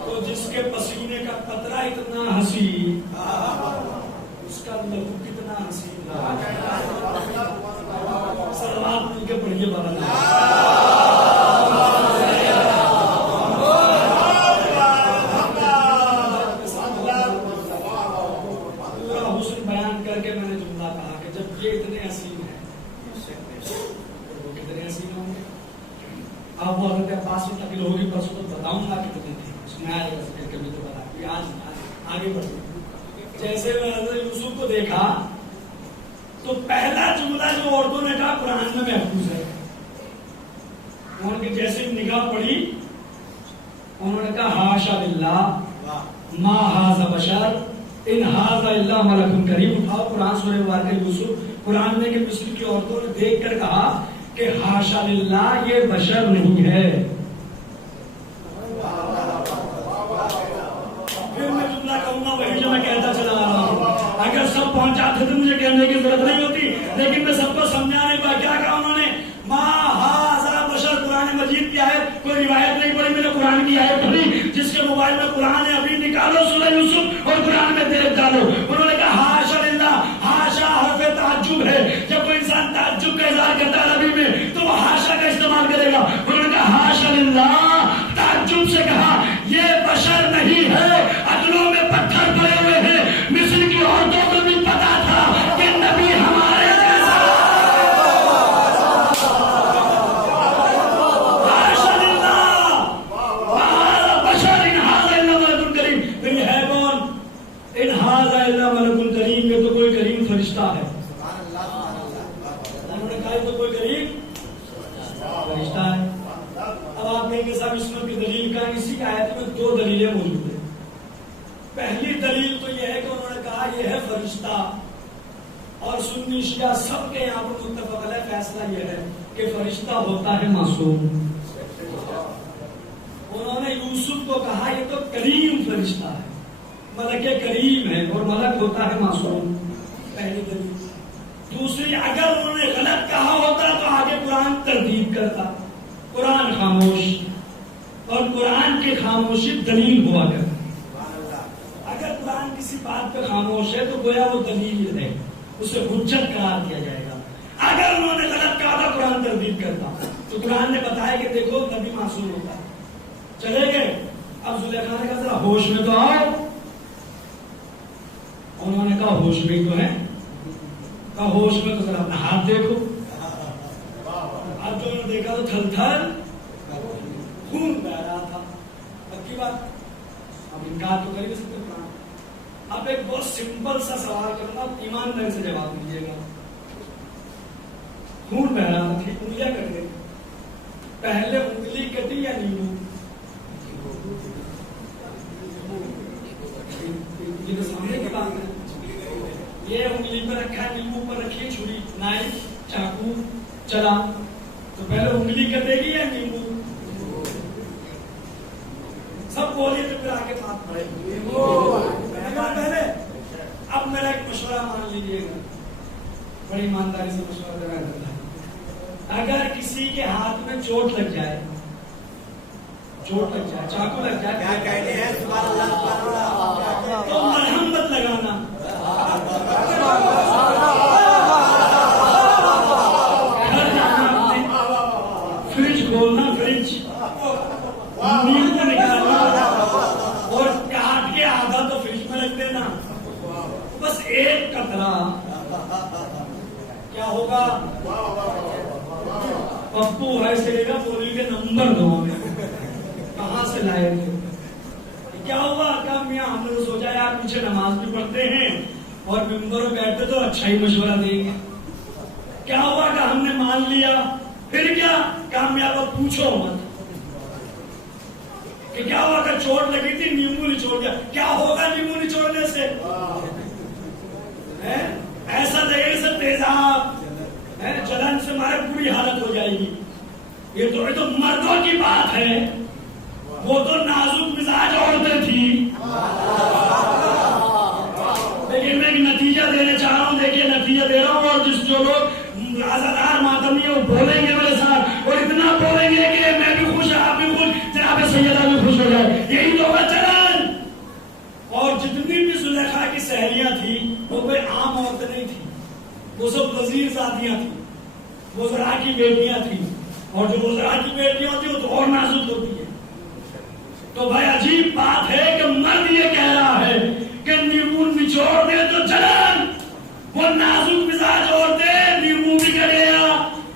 تو جس کے پسینے کا قطرہ اتنا حسین, اس کا لہو کتنا حسین. سلوات مل کے پڑھیے بابا. پورا حسن بیان کر کے میں نے جملہ کہا کہ جب یہ اتنے حسین ہیں وہ کتنے حسین ہوں گے. آپ وہ حضرت عباس میں تقریر ہوگی پرسوں تو بتاؤں گا کتنے تھے, اس میں آئے گا کبھی تو بتا. آج آگے بڑھیں. جیسے میں حضرت یوسف کو دیکھا تو پہلا جملہ جو عورتوں نے کہا قرآن میں محفوظ ہے. ان کی جیسے نگاہ پڑی انہوں نے کہا ہاشا للہ ما ھذا بشر ان ھذا الا ملک کریم. اٹھاؤ قرآن سورہ مبارکہ یوسف. قرآن میں کہ مصر کی عورتوں نے دیکھ کر کہا کہ ہاشا للہ یہ بشر نہیں ہے. پھر میں جملہ کہوں گا وہی جو میں کہتا چلا آ رہا ہوں. اگر سب پہنچاتے تو مجھے کہنے کی ضرورت نہیں ہوتی, لیکن میں سب کو سمجھانے کا کیا کہا انہوں نے ما ھذا بشر. قرآن مجید کی آیت کوئی روایت نہیں پڑھی, میں نے قرآن کی آیت پڑھی. جس کے موبائل میں قرآن ہے ابھی نکالو سورہ یوسف اور قرآن میں دیکھ ڈالو. انہوں نے کہا ہاشا للہ. ہاشا حرف تعجب ہے. جب کوئی انسان تعجب کا اظہار کرتا ہے عربی میں تو وہ ہاشا کا استعمال کرے گا. انہوں نے کہا ہاشا للہ, تعجب سے کہا یہ بشر نہیں ہے, عقلوں میں پتھر پڑے ہوئے ہیں. مصر کی عورتوں کو بھی پتا تھا کہ نبی ہمارے فرشتہ ہے. انہوں نے کہا تو کوئی کریم فرشتہ ہے. اب آپ کہیں گے صاحب اس میں کی دلیل کا, اسی آیت میں دو دلیلیں موجود ہیں. پہلی دلیل تو یہ ہے کہ انہوں نے کہا یہ ہے فرشتہ, اور سنی شیعہ سب کے یہاں پر متفق علیہ فیصلہ یہ ہے کہ فرشتہ ہوتا ہے معصوم. انہوں نے یوسف کو کہا یہ تو کریم فرشتہ ہے, ملک کریم ہے, اور ملک ہوتا ہے معصوم. پہلی دلیل. دوسری, اگر انہوں نے غلط کہا ہوتا تو آگے قرآن تردید کرتا. قرآن خاموش, اور قرآن کی خاموشی دلیل ہوا کرتا. اگر قرآن کسی بات پہ خاموش ہے تو گویا وہ دلیل ہے, اسے حجت قرار دیا جائے گا. اگر انہوں نے غلط کہا تھا قرآن تردید کرتا. تو قرآن نے بتایا کہ دیکھو نبی معصوم ہوتا ہے. چلے گئے. اب زلیخا نے کہا ذرا ہوش میں تو آؤ. انہوں نے کہا ہوش میں تو ہے. کہا ہوش میں تو ذرا اپنا ہاتھ دیکھو. اب جو انہوں نے دیکھا تو تھل تھل خون بہ رہا تھا. پکی بات, اب انکار تو کر ہی نہیں سکتے قرآن. اب ایک بہت سمپل سا سوال کروں, آپ ایمانداری سے جواب دیجیے گا. خون بہ رہا تھا, ٹھیک, انگلیاں کٹ گئی. پہلے انگلی کٹی یا نیمبو؟ یہ تو سامنے کی بات ہے. یہ انگلی پر رکھا ہے, نیمبو پر رکھی ہے چھری, نائف, چاقو, چلا, تو پہلے انگلی کٹے گی یا نیمبو؟ سب بولیے تو پھر آگے بات پڑے گی. پہلے اب میرا ایک مشورہ مان لیجیے گا, بڑی ایمانداری سے مشورہ دینا کرتا ہے. اگر کسی کے ہاتھ میں چوٹ لگ جائے, چاقو لگ جائے, کیا کہتے ہیں تو مرہم مت لگانا. گھر جانا اپنے, فریج کھولنا, فریج نیمبو نکالنا اور کاٹ کے آدھا تو فریج میں رکھ دینا. بس ایک قطرہ کیا ہوگا, پپو ہے سے گا پوری کے نمبر 2 میں کہاں سے لائے تھے. کیا ہوا کہ میاں ہم نے سوچا یار پیچھے نماز بھی پڑھتے ہیں اور ممبر میں بیٹھتے تو اچھا ہی مشورہ دیں گے. کیا ہوا کہ ہم نے مان لیا, پھر کیا کامیاب, پوچھو مت کہ کیا ہوا کہ چوٹ لگی تھی, نیمبو نچوڑ دیا. کیا ہوگا نیمبو نچوڑنے سے؟ ایسا لگے سے تیزاب, جلن سے ہمارے بری حالت ہو جائے گی. یہ تو مردوں کی بات ہے, وہ تو نازک مزاج عورتیں تھی. لیکن میں ایک نتیجہ دینا چاہ رہا ہوں, دیکھیے نتیجہ دے رہا ہوں, اور جس جو لوگ آزادار ماتمی وہ بولیں گے میرے ساتھ, اور اتنا بولیں گے کہ میں بھی خوش, آپ بھی خوش, جناب سیدہ بھی خوش ہو جائے. یہی تو چلن. اور جتنی بھی زلیخا کی سہیلیاں تھیں وہ کوئی عام عورتیں نہیں تھی, وہ سب وزیر زادیاں تھیں, وزراء کی بیٹیاں تھیں, اور جو وزراء کی بیٹیاں ہوتی ہیں وہ تو اور نازک ہوتی ہے. تو بھائی عجیب بات ہے کہ مرد یہ کہہ رہا ہے کہ نیمبو نچوڑ دے تو جلن, وہ نازک مزاج عورتیں, نیمبو بھی کر گیا,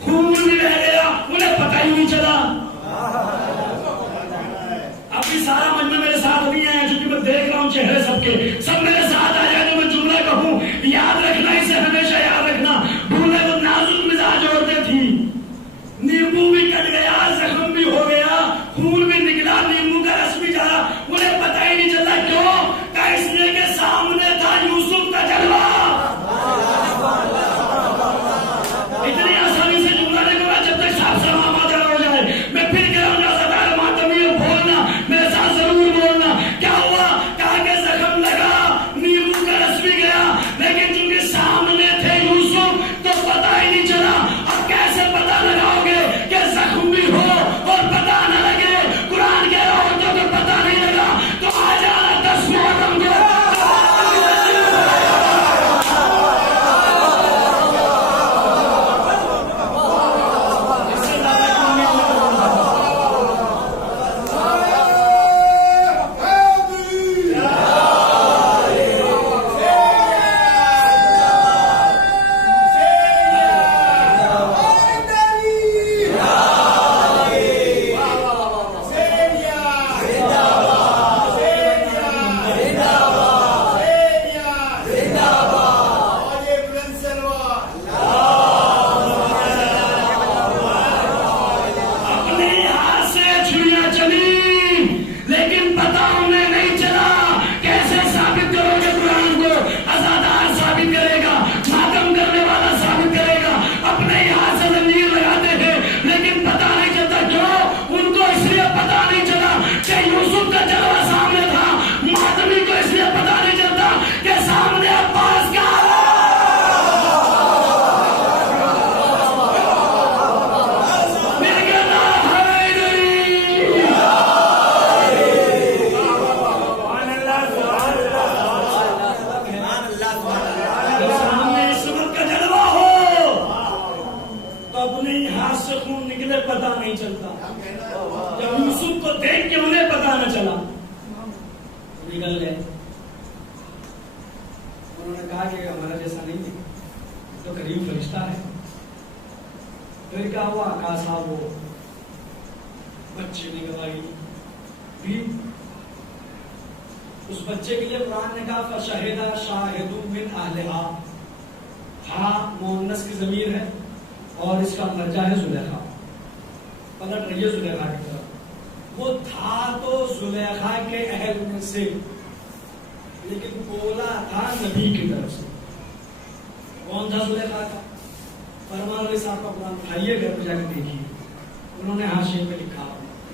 خون بھی بہ گیا, انہیں پتہ ہی نہیں چلا. ابھی سارا مجمع میرے ساتھ نہیں آیا, چونکہ میں دیکھ رہا ہوں چہرے سب کے, سب میرے ساتھ آ جائے. تو میں جملہ کہوں, یاد رکھنا, اسے ہمیشہ یاد رکھنا, پھر کیا ہوا؟ کہا صاحب وہ بچے نے گواہی دی، اس بچے کے لیے قرآن نے کہا فشہد شاہد من اہلہا، ہاں مؤنث کی ضمیر ہے اور اس کا مرجع ہے زلیخا، پلٹ رہی ہے زلیخا کی طرف، وہ تھا تو زلیخا کے اہل میں سے، لیکن بولا تھا نبی کی طرف سے۔ کون تھا زلیخا کا؟ فرمان علیہ صاحب کا قرآن اٹھائیے گھر پہ جا کے دیکھیے، انہوں نے حاشیے پہ لکھا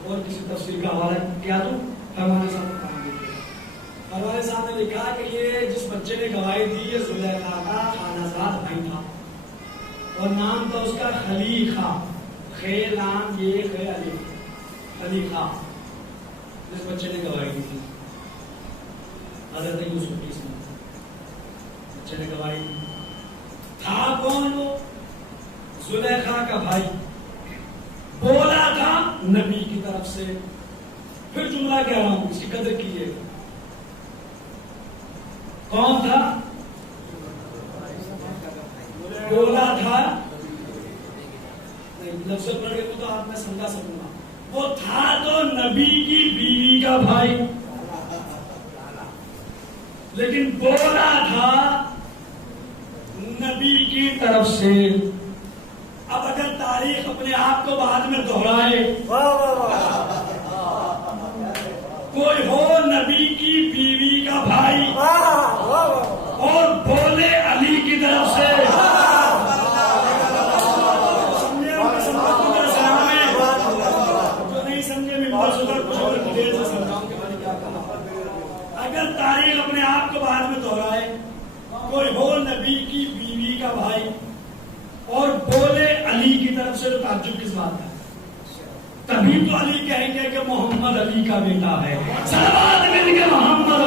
اور کسی تفسیر کا حوالہ کیا تو فرمان علیہ صاحب کا قرآن دیکھیے۔ فرمان علیہ صاحب نے لکھا کہ یہ جس بچے نے گواہی دی یہ زلیخا کا خانہزاد بھائی تھا اور نام تھا اس کا خلیخا، خے لام یہ خے الف، خلیخا، جس بچے نے گواہی دی تھی حضرت یوسف کی اسم، بچے نے گواہی دی۔ تھا کون وہ؟ زلیخا کا بھائی، بولا تھا نبی کی طرف سے۔ پھر جملہ کہہ رہا ہوں، اس کی قدر کیجیے، کون تھا؟ بولا تھا، لفظ پڑھ کے تو آپ میں سمجھا سکوں گا، وہ تھا تو نبی کی بیوی کا بھائی، لیکن بولا تھا نبی کی طرف سے۔ اب اگر تاریخ اپنے آپ کو بعد میں دہرائے، کوئی ہو نبی کی بیوی کا بھائی اور بولے علی کی طرف سے، سمجھے جو نہیں سمجھے اگر تاریخ اپنے آپ کو بعد میں دہرائے، کوئی ہو نبی کی بیوی کا بھائی اور بولے علی کی طرف سے، تو تعجب کس بات ہے؟ تبھی تو علی کہیں گے کہ محمد علی کا بیٹا ہے۔ صلوات مل کے محمد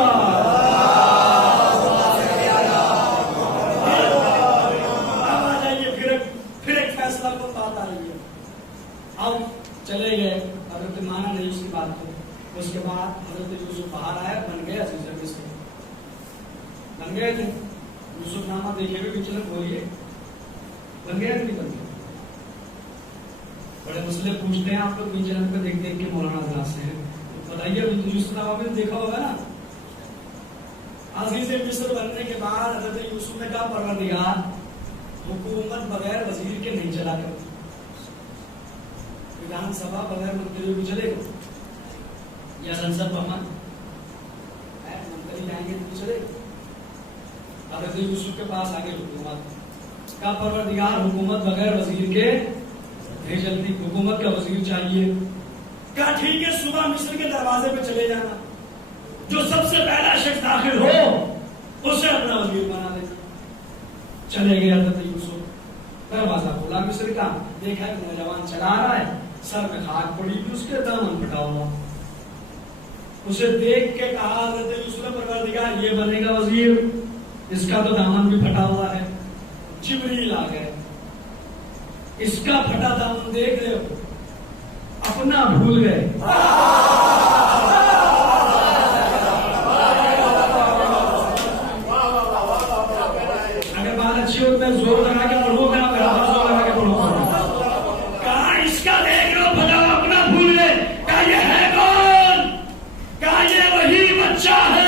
اب آ جائیے، پھر ایک فیصلہ کو بات آ رہی ہے۔ اب چلے گئے، حضرت مانا نہیں اس کی بات کو، اس کے بعد حضرت یوسف باہر آیا، بن گئے عزیز مصر، بن گئے تھے یوسف نامہ دیکھے ہوئے چلے بولیے بن گیا نہیں بن گیا؟ بڑے مسئلے پوچھتے ہیں آپ لوگ بھی چینل پہ دیکھ کے مولانا حضرات سے ہیں، بتائیے یوسف نامہ میں دیکھا ہوگا نا۔ عزیز مصر بننے کے بعد حضرت یوسف نے کہا پروردگار حکومت بغیر وزیر کے نہیں چلا کرتی، ویدھان سبھا بغیر منتریوں کو چلے گا یا سنسد بھون منتری جائیں گے تو چلے گا؟ حضرت یوسف کے پاس آگے حکومت کا پروردگار حکومت بغیر وزیر کے نہیں چلتی، حکومت کا وزیر چاہیے۔ کہا ٹھیک ہے، صبح مصر کے دروازے پہ چلے جانا، جو سب سے پہلا شخص داخل ہو اسے اپنا وزیر بنا دینا۔ چلے گئے حضرت یوسف، دروازہ کھولا مصر کا، دیکھا ایک نوجوان چلا رہا ہے، سر میں خاک پڑی ہوئی، اس کے دامن پھٹا ہوا، اسے دیکھ کے کہا حضرت یوسف نے پروردگار یہ بنے گا وزیر، اس کا تو دامن بھی پھٹا ہوا ہے۔ جبریل آ گئے، اس کا پھٹا دامن دیکھ رہے ہو، اپنا بھول گئے۔ اگر بات اچھی ہو تو زور لگا کے پڑھو گا، زور لگا کے پڑھو گا۔ کہا اس کا دیکھ رہے ہو پھٹا ہوا، اپنا بھول گئے۔ کہا یہ ہے کون؟ کہا یہ وہی بچہ ہے۔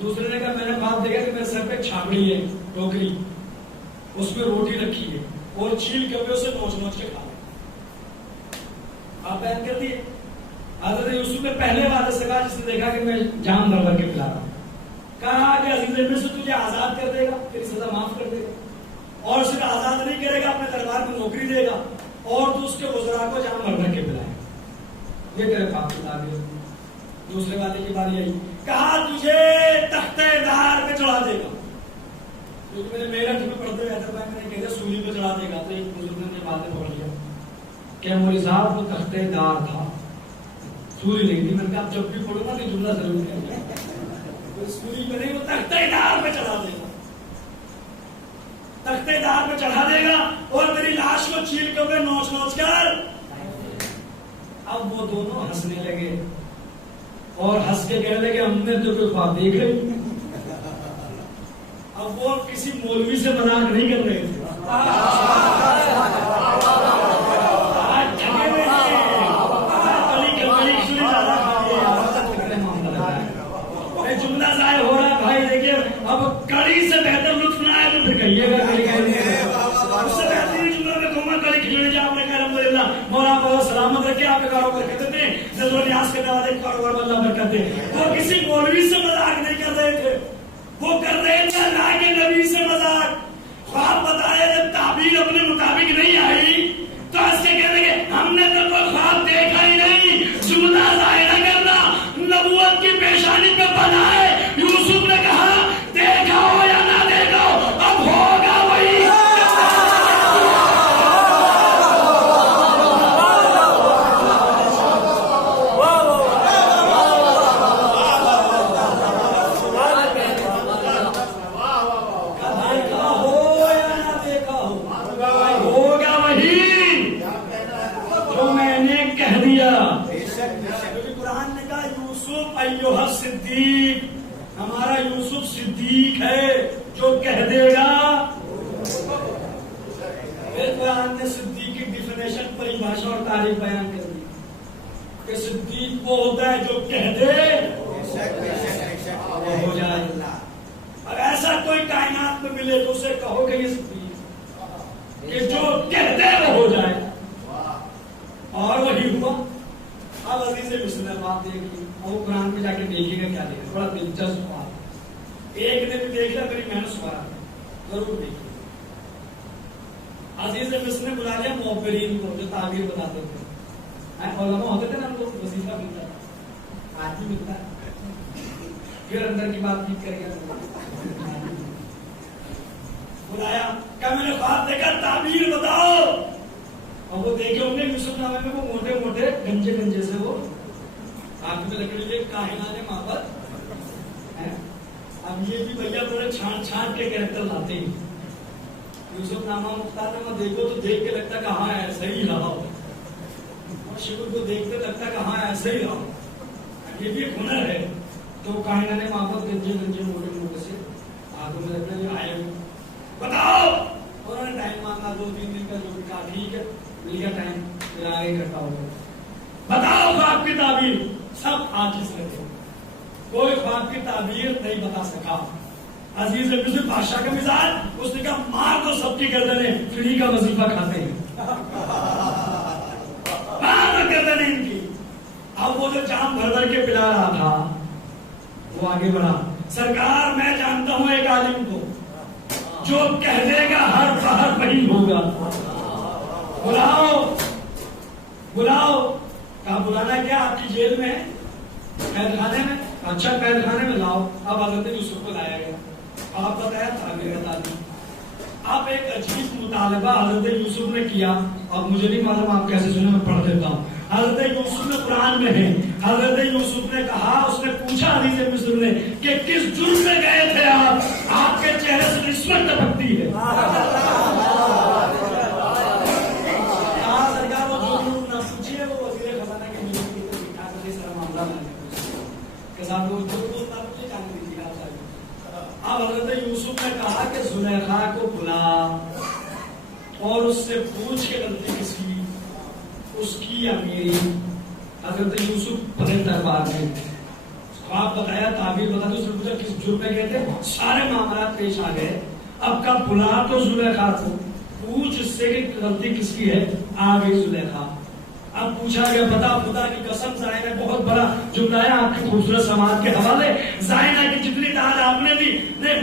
دوسرے نے کہا میں نے خواب دیکھا کہ میرے سر پہ چھاپڑی ہے ٹوکری، اس میں روٹی رکھی ہے اور چھیل کے اسے نوچ نوچ کے کھا لیں۔ آپ بیان کر دیے حضرت یوسف نے پہلے والے سے کہا جس نے دیکھا کہ میں جام بھر بھر کے پلا رہا ہوں، کہا کہ عزیز مصر تجھے آزاد کر دے گا، تیری سزا معاف کر دے گا، اور صرف آزاد نہیں کرے گا، اپنے دربار میں نوکری دے گا اور تو اس کے وزراء کو جام بھر بھر کے پلائے۔ یہ تیرے خواب کی تعبیر۔ دوسرے والے کی باری آئی، کہا تجھے تختے دار پہ چڑھا دے گا، کیونکہ میں نے میرٹھ میں پڑھتے ہوئے حیدر بھائی میں نے کہا سولی پہ چڑھا دے گا، تو ایک بزرگ نے باتیں پڑھ لیا کہ مولوی صاحب وہ تختے دار تھا، سولی نہیں تھی۔ میں نے کہا جب بھی پڑھوں گا تو جملہ ضرور کہنا، سولی پہ نہیں، وہ تختے دار پہ چڑھا دے گا، تختے دار پہ چڑھا دے گا اور تیری لاش کو چھیل کے نوچ نوچ کر۔ اب وہ دونوں ہنسنے لگے اور ہنس کے کہنے لگے ہم نے تو کوئی خواب دیکھ رہے۔ اب وہ کسی مولوی سے مذاق نہیں کر رہے تھے، جملہ ضائع ہو رہا ہے بھائی۔ دیکھیے اب کڑی سے بہتر لطف نہ آئے تو پھر کہیے گا، اس سے بہترین جملہ میں کہوں گا کڑی کھچڑی جا آپ نے کہا الحمدللہ مولا بہت سلامت رکھے، آپ کے کاروبار کرتے تھے نظر و نیاز کرنے والے کاروبار اللہ برکت دے۔ وہ کسی مولوی سے مذاق نہیں کر رہے تھے، وہ کر رہے تھے اللہ کے نبی سے مذاق۔ خواب بتایا جب تعبیر اپنے مطابق نہیں آئی تو ایسے کہنے لگے ہم نے تو کوئی خواب دیکھا ہی نہیں، جملہ ضائع نہ کرنا، نبوت کی پیشانی پہ بنائے۔ یوسف نے کہا دیکھا ہو یا نہ دیکھا ہو اب ہوگا وہی۔ ایوہ صدیق، ہمارا یوسف صدیق ہے جو کہہ دے گا۔ پھر قرآن نے صدیق کی ڈیفینیشن پریبھاشا اور تعریف بیان کر دی کہ صدیق وہ ہوتا ہے جو کہہ دے وہ ہو جائے۔ اب ایسا کوئی کائنات میں ملے تو اسے کہو کہ یہ صدیق کہ جو کہہ دے وہ ہو جائے، اور وہی ہوا۔ اب عزیز مصر نے بات دیکھ لی، اور وہ قرآن میں جا کے دیکھے گا کیا دیکھے، بڑا دلچسپ بات۔ ایک نے بھی دیکھ لیا میری محنت سوارا ضرور دیکھیے۔ عزیز مصر نے بلا لیا معبرین کو جو تعبیر بتاتے تھے، علماء ہوتے تھے نا، ہم لوگ وظیفہ ملتا تھا، آج بھی ملتا ہے، پھر اندر کی بات چیت کرے گا۔ بلایا کیا میں نے خواب دیکھا، تعبیر بتاؤ۔ اور وہ دیکھے ہوں گے یوسف نامے میں وہ موٹے موٹے گنجے گنجے سے وہ ہاتھ میں لکڑی لے کاہنان معبد ہے۔ اب یہ بھی بھیا بڑے چھان چھان کے کیریکٹر لاتے ہیں۔ یوسف نامہ مختار نامہ دیکھو تو دیکھ کے لگتا کہ ہاں ایسا ہی رہا، اور شکر کو دیکھتے لگتا کہ ہاں ایسا ہی رہا۔ یہ بھی ایک ہنر ہے۔ تو کاہنان معبد گنجے گنجے موٹے موٹے سے ہاتھوں میں لکڑی آئے ہوئے، بتاؤ۔ انہوں نے ٹائم مانگا 2-3 دن کا، جو بھی کہا ٹھیک ہے مل گیا ٹائم، پھر آگے اکٹھا ہو گیا۔ بتاؤ خواب کی تعبیر۔ سب عاجز رہے، کوئی خواب کی تعبیر نہیں بتا سکا۔ عزیز مصر بادشاہ کا مزاج، اس نے کہا مار دو سب کی گردنیں، فری کا وظیفہ کھاتے ہیں، مار دو گردنیں ان کی۔ اب وہ جو جام بھر بھر کے پلا رہا تھا وہ آگے بڑھا، سرکار میں جانتا ہوں ایک عالم کو جو کہہ دے گا ہر بہر وہی ہوگا، بلاؤ بلاؤ۔ کہا بلانا کیا، آپ کی جیل میں ہے، قید خانے میں؟ اچھا قید خانے میں لاؤ۔ اب حضرت یوسف کو لایا گیا، آپ بتایا تعبیر بتا دی۔ اب ایک عجیب مطالبہ حضرت یوسف نے کیا، اب مجھے نہیں معلوم آپ کیسے سنے، میں پڑھ دیتا ہوں۔ حضرت یوسف نے قرآن میں ہے، حضرت یوسف نے کہا، اس نے پوچھا عزیز مصر نے کہ کس جرم میں گئے تھے آپ کے چہرے سے رشوت ٹپکتی ہے۔ اب حضرت یوسف نے کہا کہ زلیخا کو بلا اور اس سے پوچھ کے غلطی کس کی، اس کی یا میری۔ حضرت یوسف بڑے دربار میں خواب بتایا، تعبیر بتا دو. اس نے پوچھا کس جرم میں گئے تھے؟ سارے معاملات پیش آ گئے. اب کا بلا تو زلیخا کو پوچھ اس سے کہ غلطی کس کی ہے. آ گئی زلیخا. اب پوچھا گیا بتا خدا کی قسم زائنہ بہت بڑا جملہ ہے آپ کی خوبصورت سماعت کے حوالے. زائنہ کی جتنی داد آپ نے دی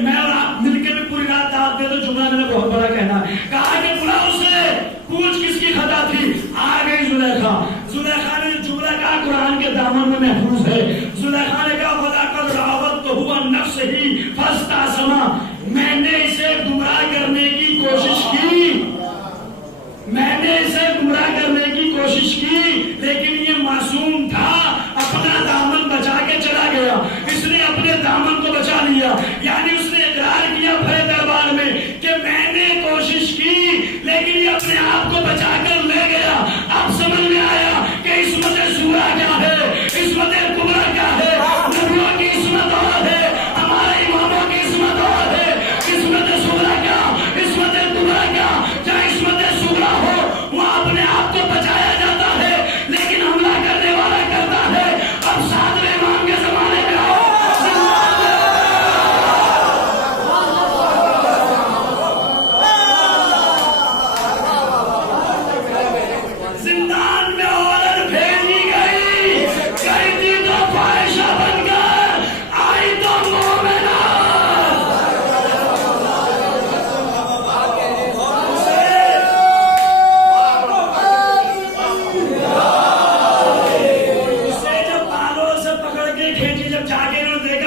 میں اور آپ مل کے بھی پوری رات داد دے تو جملہ میں نے بہت بڑا کہنا ہے. کہا کہ بلا اسے پوچھ کس کی خطا تھی. آ گئی زلیخا. زلیخا نے جملہ کہا قرآن کے دامن میں محفوظ ہے. زلیخا نے کہا خدا کا راوت تو ہوا نفس ہی فاستعصما. میں نے اسے گمراہ کرنے کی کوشش کی. میں نے اسے گمراہ کرنے کی کوشش کی لیکن یہ معصوم تھا. اپنا دامن بچا کے چلا گیا. اس نے اپنے دامن کو بچا لیا. یعنی اس نے اقرار کیا بھرے دربار میں کہ میں نے کوشش کی لیکن یہ اپنے آپ کو بچا کر لے گیا. اب سمجھ میں آیا کہ عصمت صغریٰ کیا ہے, عصمت کبریٰ کیا ہے. نبیوں کی عصمت اور ہے, ہمارے اماموں کی عصمت اور ہے. عصمت صغریٰ کیا, عصمت کبریٰ کیا. جہاں عصمت صغریٰ ہو وہاں اپنے آپ کو بچایا جاتا ہے لیکن حملہ کرنے والا کرتا ہے. اب ساتویں امام کے زمانے میں آؤ. زندان میں عورت بھیجی گئی. گئی تھی تو فاحشہ بن کر, آئی تو مومنہ.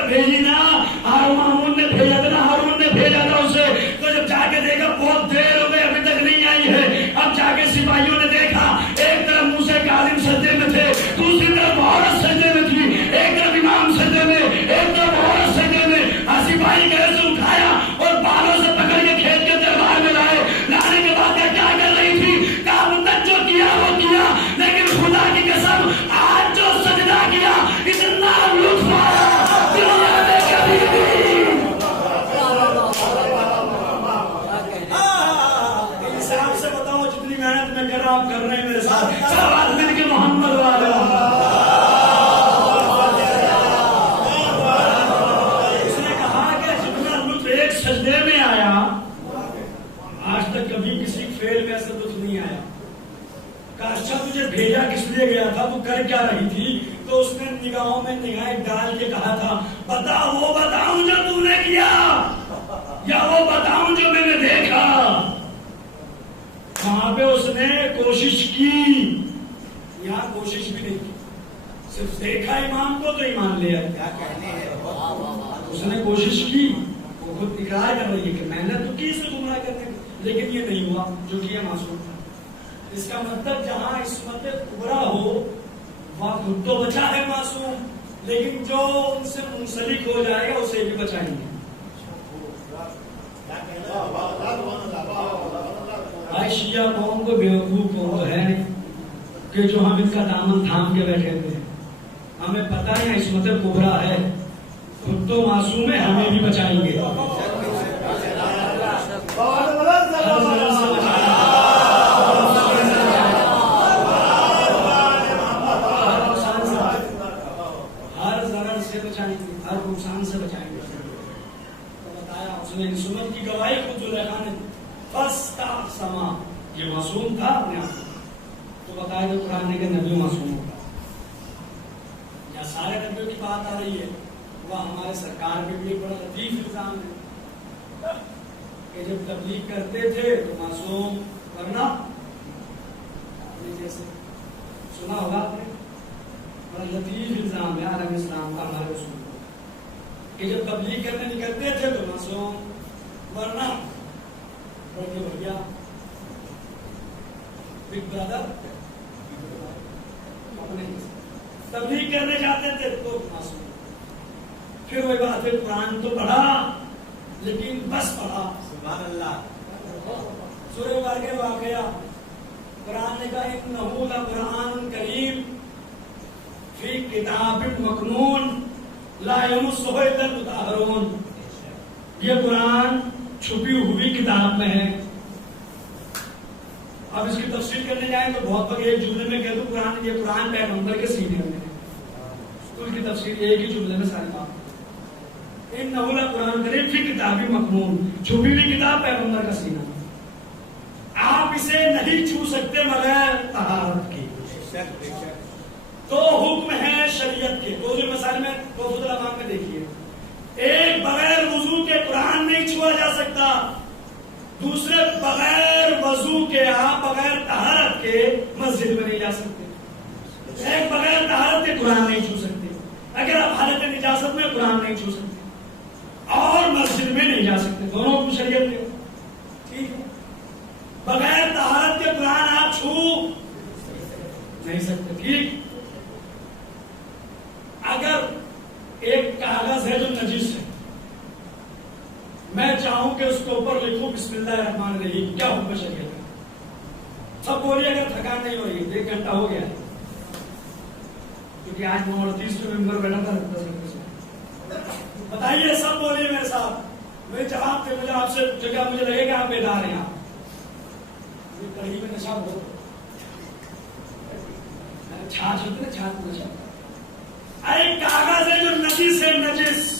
بھیجی نا ہارون نے بھیجا تھا نا, ہارون نے بھیجا تھا اسے. تو جب جا کے دیکھا بہت دیر ہو گئی ابھی تک نہیں آئی ہے. اب جا کے سپاہیوں نے دیکھا ایک طرف موسیٰ کاظم سجدے میں تھے, دوسری طرف عورت سجدے میں تھی. ایک طرف امام سجدے میں, ایک طرف عورت سجدے میں. سپاہی گھر سے اٹھایا اور بالوں سے پکڑ کے کھیت کے دربار میں لائے. لانے کے بعد کیا کر رہی تھی؟ کہا مدت جو کیا وہ کیا لیکن خدا کی قسم آج جو سجدہ کیا اتنا لطف آیا دنیا میں کبھی بھی. انصاف سے بتاؤ جتنی محنت میں کر رہا ہوں کر رہے ہیں میرے ساتھ سب آدمی مل کے محمد والے. اس نے کہا کہ جتنا لطف ایک سجدے میں آیا آج تک کبھی کسی فعل میں ایسا لطف نہیں آیا. کہا اچھا تجھے بھیجا کس لیے گیا تھا, تو کر کیا رہی تھی؟ تو اس نے نگاہوں میں نگاہیں ڈال کے کہا تھا بتا وہ بتاؤں جو تم نے کیا یا وہ بتاؤں جو میں نے دیکھا. وہاں پہ اس نے کوشش کی, یہاں کوشش بھی نہیں کی, صرف دیکھا امام کو تو ایمان لے آیا. کیا کہنے ہیں, اس نے کوشش کی. وہ خود اقرار کر رہی ہے کہ میں نے تو کی اسے گمراہ کرنے لیکن یہ نہیں ہوا جو کیا معصوم تھا. اس کا مطلب جہاں عصمت کبریٰ ہو وہاں خود تو بچا ہے معصوم لیکن جو ان سے منسلک ہو جائے گا اسے بھی بچائیں گے. شیعہ قوم کو بیوقوف قوم تو ہے نہیں کہ جو ہم ان کا دامن تھام کے بیٹھے ہوئے ہیں. ہمیں پتہ ہے عصمت کبریٰ ہے, خود تو معصوم ہے, ہمیں بھی بچائیں گے. ہر نقصان سے بچائیں گے. تو بتایا اس نے عصمت کی گواہی خود زلیخا نے فاستعصما. یہ معصوم تھا اپنے آپ. تو بتایا کہ قرآن نے کہ نبی معصوم ہوگا. یا سارے نبیوں کی بات آ رہی ہے, وہ ہمارے سرکار کے بھی بڑا لطیف الزام ہے کہ جب تبلیغ کرتے تھے تو معصوم, ورنہ جیسے سنا ہوگا آپ نے, بڑا لطیف الزام ہے عالم اسلام کا ہمارے رسول کہ جب تبلیغ کرنے نکلتے تھے تو معصوم, ورنہ بڑے بھیا بگ برادر اپنے تبلیغ کرنے جاتے تھے تو معصوم. پھر وہی بات ہے قرآن تو پڑھا لیکن بس پڑھا. سبحان اللہ. سورہ بقرہ واقعہ قرآن نے کہا انہ لقرآن کریم فی کتاب مکنون لا یمسہ الا المطہرون. یہ قرآن چھپی ہوئی کتاب میں ہے. اب اس کی تفسیر کرنے جائیں تو بہت بڑے ایک جملے میں کہہ دوں قرآن, یہ قرآن پیغمبر کے سینے میں ہے. تو اس کی تفسیر ایک ہی جملے میں ساری بات. انہ لقرآن کریم فی کتاب مکنون، چھپی ہوئی کتاب پیغمبر کا سینہ، آپ اسے نہیں چھو سکتے مگر طہارت کی۔ تو حکم ہے شریعت کے، دو مسائل میں توفیق الامام میں دیکھیے، ایک بغیر وضو کے قرآن نہیں چھوا جا سکتا، دوسرے بغیر وضو کے آپ بغیر طہارت کے مسجد میں نہیں جا سکتے، ایک بغیر طہارت کے قرآن نہیں چھو سکتے، اگر آپ حالت نجاست میں قرآن نہیں چھو سکتے اور مسجد میں نہیں جا سکتے، دونوں کو شریعت کے ٹھیک ہے۔ بغیر طہارت کے قرآن آپ چھو نہیں سکتے، ٹھیک۔ اگر ایک کاغذ ہے جو نجس ہے، میں چاہوں کہ اس کے اوپر لکھوں بسم اللہ الرحمن الرحیم، کیا حکم شریعت ہے؟ سب بولیے اگر تھکان نہیں ہو رہی ہے، 1 گھنٹہ ہو گیا ہے، کیونکہ آج 29 نومبر بیٹھا تھا، بتائیے سب بولیے میرے ساتھ، میرے جواب دے، مجھے آپ سے جگہ مجھے لگے کہ آپ بیدار ہیں، آپ یہ کڑھی میں نشہ ہو، چھاچ ہوتی ہے نا، چھاچ نشہ، ایک کاغذ ہے جو نجس ہے، نجس،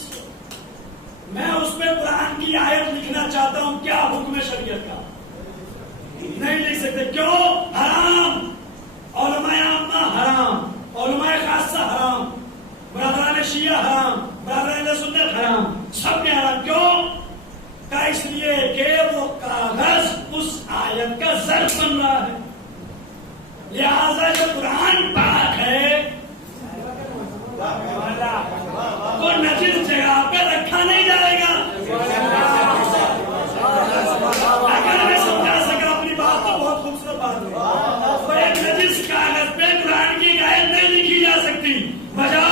میں اس میں قرآن کی آیت لکھنا چاہتا ہوں، کیا حکم ہے شریعت کا؟ نہیں لکھ سکتے، کیوں؟ حرام، علماء عامہ حرام، علماء خاصہ حرام، برادران شیعہ حرام، برادران اہل سنت حرام، سب نے حرام، کیوں؟ کہ اس لیے کہ وہ کاغذ اس آیت کا ظرف بن رہا ہے، لہذا جو قرآن پاک ہے وہ نجس جگہ پہ رکھا نہیں جائے گا۔ اگر میں سمجھا سکا اپنی بات تو بہت خوبصورت بات ہے، ایک نجس کاغذ پہ قرآن کی آیت نہیں لکھی جا سکتی، وجہ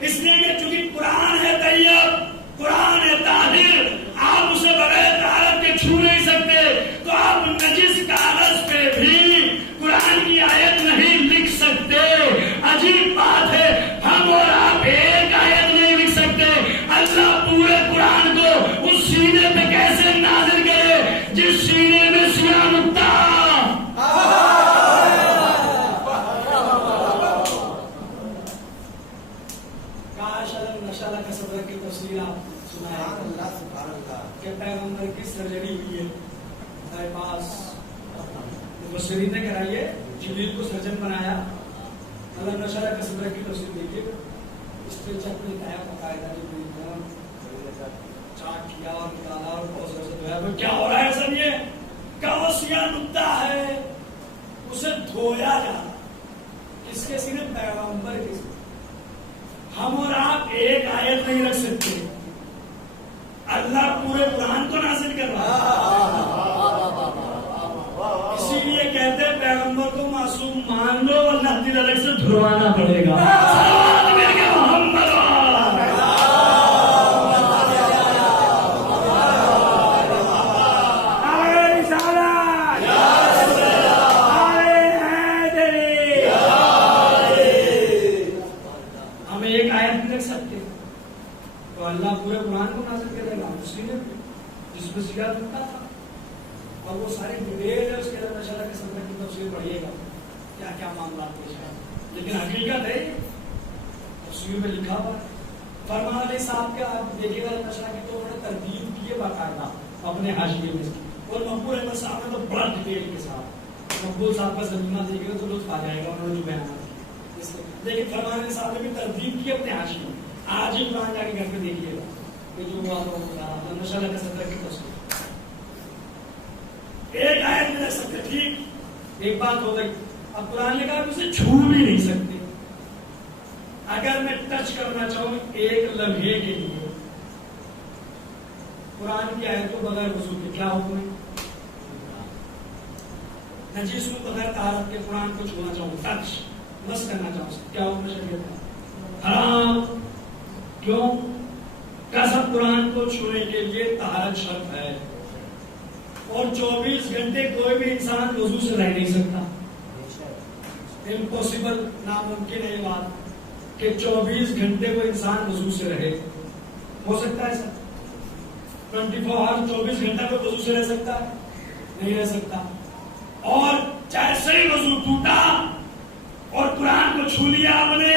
اس لیے کہ چونکہ قرآن ہے طیب، قرآن ہے طاہر، آپ اسے بغیر طہارت کے چھو نہیں سکتے، تو آپ نجس کاغذ پہ بھی قرآن کی آیت نہیں لکھ سکتے۔ عجیب بات ہے، ہم اور آپ ایک آیت نہیں لکھ سکتے، اللہ پورے قرآن کو اس سینے پہ کیسے نازل کرے جس سینے میں سیاہ نقطہ۔ کاش نشالہ کا صدر کی تفصیل آپ سنائے کہ پیغمبر کی سرجری ہوئی ہے ہمارے پاس، مبشرین نے کرائیے، جبریل کو سرجن بنایا، اللہ نشالہ کا صدر کی تفصیل دیکھیے، اس پہ چک لکھایا باقاعدہ، چاک کیا اور نکالا اور بہت سے دھویا، کیا ہو رہا ہے سر؟ یہ کہ وہ سیاہ نقطہ ہے، اسے دھویا جا رہا، کس کے سینے؟ پیغمبر کے سینے۔ ہم اور آپ ایک آیت نہیں رکھ سکتے، اللہ پورے قرآن کو نازل کر رہا ہے، اسی لیے کہتے ہیں پیغمبر کو معصوم مان لو ورنہ دل الگ سے دھروانا پڑے گا۔ ہم ایک آیت نہیں رکھ سکتے، تو اللہ پورے قرآن کو نازل کرے گا اسی نے جس میں سیاہ نقطہ تھا، اور وہ ساری ڈیٹیل ہے، اس کے اندر انشاءاللہ کے صدر کی تفسیر پڑھیے گا کیا کیا معاملات پیش آئے، لیکن حقیقت ہے تفسیر میں لکھا ہوا ہے۔ فرمان علی صاحب کا آپ دیکھیے گا انشاءاللہ کی تو انہوں نے ترتیب کی ہے باقاعدہ اپنے حاشیے میں، اور مقبول احمد صاحب نے تو بڑا ڈیٹیل کے ساتھ، مقبول صاحب کا زمینہ دیکھے گا تو لطف آ جائے گا انہوں نے جو بیان کیا، لیکن فرمان علی صاحب نے بھی ترتیب کی اپنے حاشیے میں، آج ہی قرآن جا کے گھر پہ دیکھیے گا کہ جو ہوا تو انشاءاللہ کے صدر کی تفسیر ایک آیت میں رکھ سکتے، ٹھیک، ایک بات ہو گئی۔ اب قرآن نے کہا کہ اسے چھو بھی نہیں سکتے، اگر میں ٹچ کرنا چاہوں ایک لمحے کے لیے قرآن کی آیت کو بغیر وضو کے، کیا حکم ہے؟ نجیس کو بغیر طہارت کے قرآن کو چھونا چاہوں، ٹچ بس کرنا چاہوں، کیا حکم ہے شریعت کا؟ حرام۔ کیوں؟ کسب قرآن کو چھونے کے لیے طہارت شرط ہے، اور 24 گھنٹے کوئی بھی انسان وضو سے رہ نہیں سکتا، امپوسیبل، ناممکن ہے یہ بات کہ 24 گھنٹے کوئی انسان وضو سے رہے، ہو سکتا ہے سر؟ 24 آور 24 گھنٹہ کوئی وضو سے رہ سکتا ہے؟ نہیں رہ سکتا، اور جیسے ہی وضو ٹوٹا اور قرآن کو چھو لیا آپ نے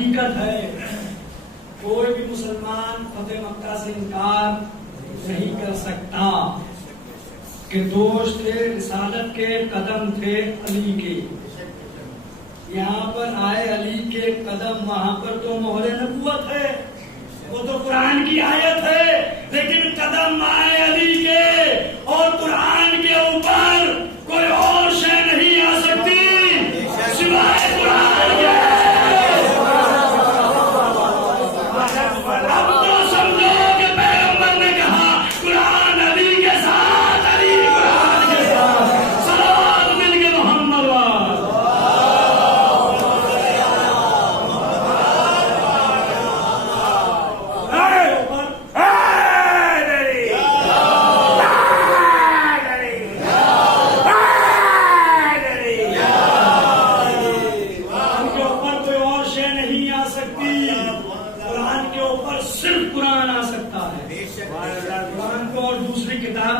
حقیقت ہے. کوئی بھی مسلمان فتح مکہ سے انکار نہیں کر سکتا کہ دوست تھے رسالت کے، قدم تھے علی کے. یہاں پر آئے علی کے قدم، وہاں پر تو مہر نبوت ہے، وہ تو قرآن کی آیت ہے. لیکن قدم آئے علی کے اور قرآن کے اوپر کوئی اور شے نہیں آ سکتی سوائے قرآن کے. اب تو سمجھو کہ پیغمبر نے کہا قرآن علی کے ساتھ، علی قرآن کے ساتھ. صلوات مل کے محمد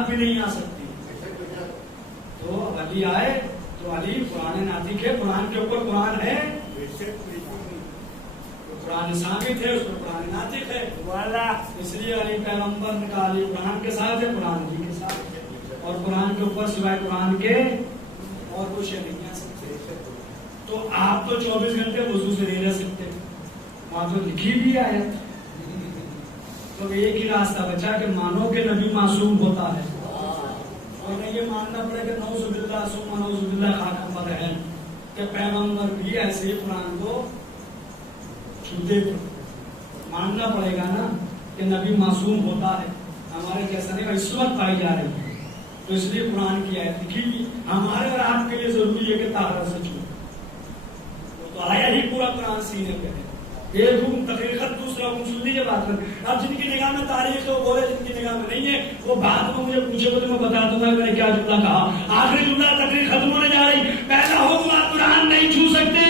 بھی نہیں آ سکتی. تو علی آئے تو علی قرآن ناطق ہے، قرآن کے اوپر قرآن ہے، قرآن ثابت ہے، اس پر قرآن ناطق ہے. اس لیے علی پیغمبر نے کہا علی قرآن کے ساتھ ہے، قرآن علی کے ساتھ ہے، اور قرآن کے اوپر سوائے قرآن کے اور کچھ نہیں آ سکتے. تو آپ تو 24 گھنٹے وضو سے نہیں رہ سکتے، وہاں تو لکھی بھی آیت. تو ایک ہی راستہ بچا کہ مانو کہ نبی معصوم ہوتا ہے، اور نہیں یہ ماننا پڑے کہ نعوذ باللہ ثم نعوذ باللہ خاکہ پر ہے کہ پیغمبر بھی ایسے ہی قرآن کو چھوتے تھے. ماننا پڑے گا نا کہ نبی معصوم ہوتا ہے، ہمارے جیسا نہیں عصمت پائی جا رہی ہے. تو اس لیے قرآن کی آیت لکھی بھی ہمارے اور آپ کے لیے ضروری ہے کہ طہارت سے چھوٹے. وہ تو آیا ہی پورا قرآن سینے پہ ہے. ایک حکم تقریر خط، دوسرا حکم سن لیجیے بات کر. اب جن کی نگاہ میں تاریخ ہے وہ بولے، جن کی نگاہ میں نہیں ہے وہ بعد میں مجھے پوچھے تو میں بتا دوں گا میں نے کیا جملہ کہا. آخری جملہ تقریر ختم ہونے جا رہی. پہلا حکم آپ قرآن نہیں چھو سکتے،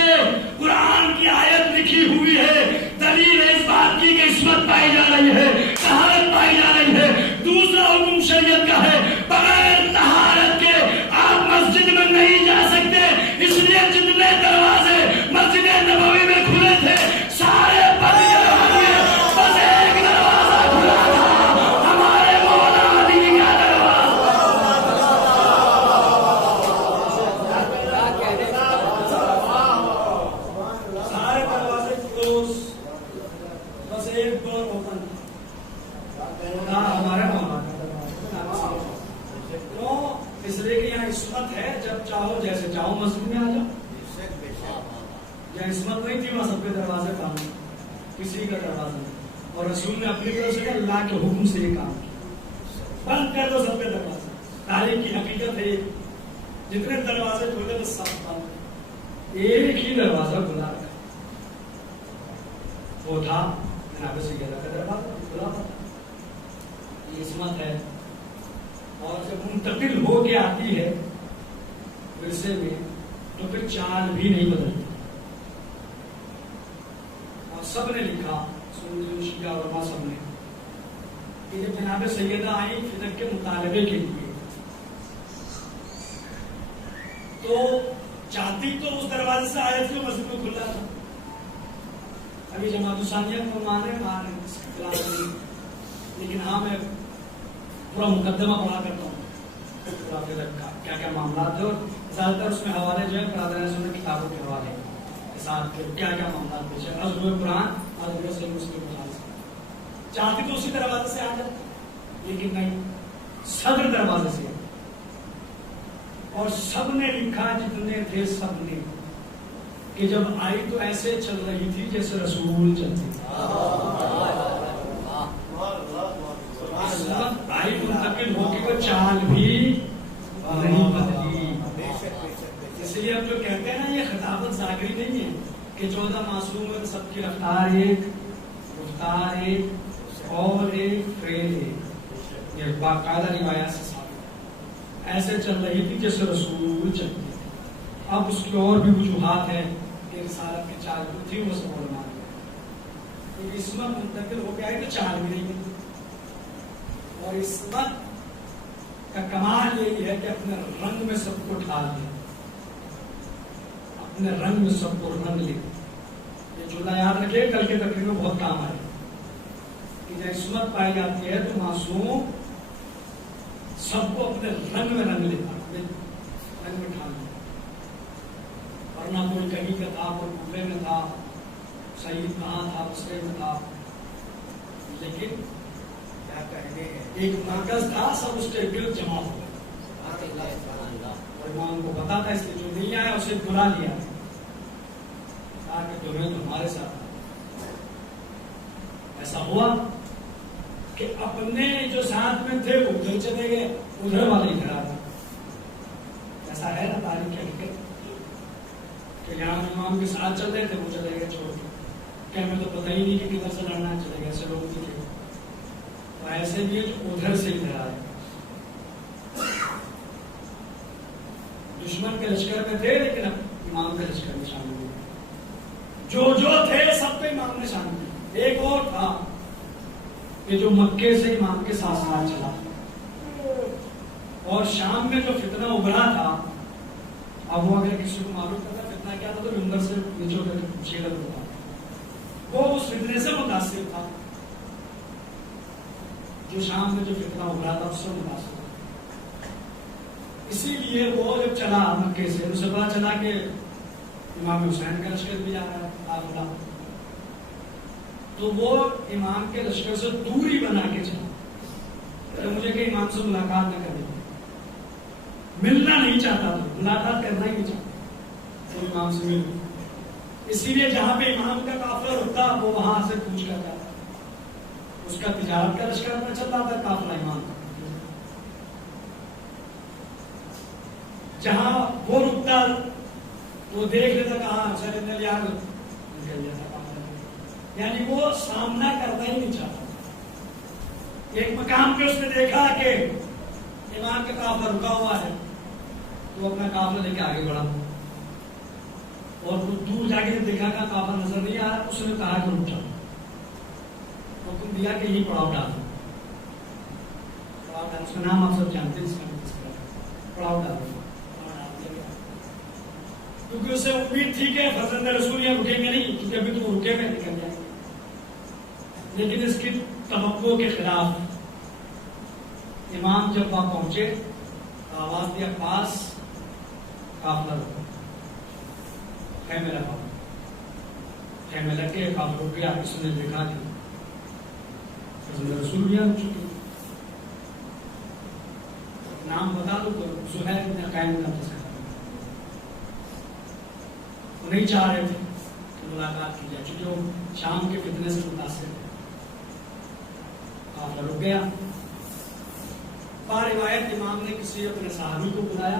قرآن کی آیت لکھی ہوئی ہے، دلیل اس بات کی کہ عصمت پائی جا رہی ہے، طہارت پائی جا رہی ہے. دوسرا حکم شریعت کا ہے، بغیر طہارت کے آپ مسجد میں نہیں جا سکتے. اس لیے جتنے دروازے مسجد نبوی میں کھلے تھے سارے بند کروائے، بس ایک دروازہ کھلا تھا، ہمارے مولا علی کا دروازہ. سارے دروازے کلوز، بس ایک ڈور اوپن تھا، ہمارے مولا. کیوں؟ اس لیے کہ یہاں عصمت ہے، جب چاہو جیسے چاہو مسجد میں آ جاؤ. یہاں عصمت نہیں تھی، وہاں سب کے دروازے بند، کسی کا دروازہ نہیں. اور رسول نے اپنی طرف سے اللہ کے حکم سے یہ کام کیا، بند کر دو سب کے دروازے. تاریخ کی حقیقت ہے جتنے دروازے کھولے تو سب بند، ایک ہی دروازہ کھلا رکھا، وہ تھا جناب سیدہ کا دروازہ کھلا تھا. یہ عصمت ہے. اور جب منتقل ہو کے آتی ہے ورثے میں تو پھر چال بھی نہیں بدلتی. اور سب نے لکھا، شیعہ علماء سب نے، کہ جب جناب سیدہ آئی فدق کے مطالبے کے لیے تو چاہتی تو اس دروازے سے آئے تھے، مسجد میں کھلا تھا. ابھی جماعت ثانیہ کو مانے لیکن ہاں میں پورا مقدمہ پڑھا کرتا ہوں پورا فدق کا کیا کیا معاملات ہے، اور زیادہ تر اس میں حوالے جو ہے برادران نے کتابوں کے حوالے ساتھ کیا کیا معاملات پیش ہے. ازور قرآن ازور صحیح مسلم بخاری. چاہتی تو اسی دروازے سے آ جاتا لیکن نہیں، صدر دروازے سے. اور سب نے لکھا جتنے تھے سب نے کہ جب آئی تو ایسے چل رہی تھی جیسے رسول چلتے تھے. آئی منتقل ہو کے کوئی چال بھی نہیں بدلی. اس لیے اب جو کہتے ہیں نا یہ خطابت ظاہری نہیں ہے کہ 14 معصوم ہے، سب کی رفتار ایک، رفتار ایک، اور ایک فعل ایک. یہ باقاعدہ روایات سے ثابت ہے. ایسے چل رہی تھی جیسے رسول چلتے تھے. اب اس کی اور بھی وجوہات ہیں کہ رسالت کی چال جو تھی وہ سب علماء نے. عصمت منتقل ہو کے آئی تو چال بھی نہیں ہے. اور عصمت کا کمال یہی ہے کہ اپنے رنگ میں سب کو ڈھال دے، اپنے رنگ میں سب کو رنگ لے. یہ جملہ یاد رکھیے، کل کے تقریر میں بہت کام آئے کہ جب عصمت پائی جاتی ہے تو معصوم سب کو اپنے رنگ میں رنگ لیتا، اپنے رنگ میں ڈھال لیتا، ورنہ کوئی کہیں کا تھا، کوئی کوفے میں تھا، سعید کہاں تھا، بصرے میں تھا، لیکن کیا کہنے ہیں، ایک مرکز تھا، سب اس کے گرد جمع ہو گئے، اور امام کو پتا تھا، اس لیے جو نہیں آیا اسے بلا لیا، کہا کہ تمہیں تمہارے ساتھ ایسا ہوا کہ اپنے جو ساتھ میں تھے وہ ادھر چلے گئے، ادھر والے ادھر آ گئے. ایسا ہے نا تاریخ کی حقیقت کہ یہاں امام کے ساتھ چل رہے تھے، وہ چلے گئے چھوڑ کے، کہ ہمیں تو پتہ ہی نہیں کہ کدھر سے لڑنا ہے، چلے گئے، ایسے لوگ بھی تھے. تو ایسے بھی ہے جو ادھر سے ادھر آئے، دشمن کے لشکر میں تھے لیکن اب امام کے لشکر میں شامل ہوئے. جو تھے سب کو امام نے شامل کیا. ایک اور تھا کہ جو مکے سے امام کے ساتھ ساتھ چلا، اور شام میں جو فتنہ ابھرا تھا، اب وہ اگر کسی کو معلوم کرتا فتنہ کیا تھا تو منبر سے نیچے کر کے پوچھے گا ہوتا، وہ اس فتنے سے متاثر تھا، جو شام میں جو فتنہ ابھرا تھا اس سے متاثر تھا. اسی لیے وہ جب چلا مکے سے، اسے پتا چلا کہ امام حسین کا لشکر بھی آ رہا ہے قافلہ، تو وہ امام کے لشکر سے دوری بنا کے چلا کہ مجھے کہ امام سے ملاقات نہ کرنی، ملنا نہیں چاہتا تھا، ملاقات کرنا ہی نہیں چاہتا تو امام سے ملوں. اسی لیے جہاں پہ امام کا قافلہ رکتا وہ وہاں سے پوچھ کر جاتا. اس کا تجارت کا لشکر میں چل رہا تھا، قافلہ امام کا. جہاں وہ رکتا وہ دیکھ لیتا کہاں حسین علی آ گئے، نکل جاتا. یعنی وہ سامنا کرنا ہی نہیں چاہتا. ایک مقام پہ اس نے دیکھا کہ امام کا قافلہ رکا ہوا ہے، تو اپنا قافلہ لے کے آگے بڑھا، اور کچھ دور جا کے دیکھا کہ قافلہ نظر نہیں آ رہا، اس نے کہا کہ رک جاؤ، حکم دیا کہ یہی پڑاؤ ڈالو. پڑاؤ ڈالو، اس کا نام آپ سب جانتے ہیں، اس کا پڑاؤ ڈالو، کیونکہ اسے امید تھی کہ فرزند رسول یہاں رکیں گے نہیں، کیونکہ ابھی تو رکے ہوئے نکل جائیں گے. لیکن اس کی توقع کے خلاف امام جب وہاں پہنچے تو آواز دیا پاس قافلہ رکو، خیمے لگاؤ. خیمے لگ کے قافلہ رک گیا. اس نے دیکھا کہ فرزند رسول بھی رک چکے. نام بتا دو تو زہیر بن قائم کا تصور، وہ نہیں چاہ رہے تھے کہ ملاقات کی جائے چونکہ وہ شام کے فتنے سے متاثر تھے. قافلہ رک گیا. بعض روایت امام نے کسی اپنے صحابی کو بلایا،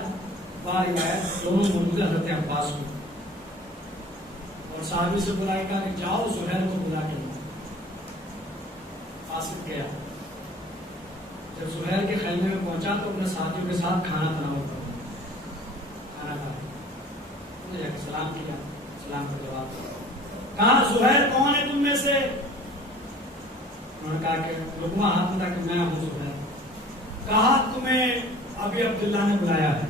بعض روایت دونوں موجود حضرت عباس کو، اور صحابی سے بلایا کہا کہ جاؤ زہیر کو بلا کے لاؤ. قاصد گیا. جب زہیر کے خیمے میں پہنچا تو اپنے ساتھیوں کے ساتھ کھانا تناول کرا، کھانا کھایا، سلام کیا، سلام کا جواب. کہا زہیر کون ہے تم میں سے؟ انہوں نے کہا کہ لقمہ ہاتھ میں تھا کہ میں ہوں زہیر. کہا تمہیں ابھی عبداللہ نے بلایا ہے.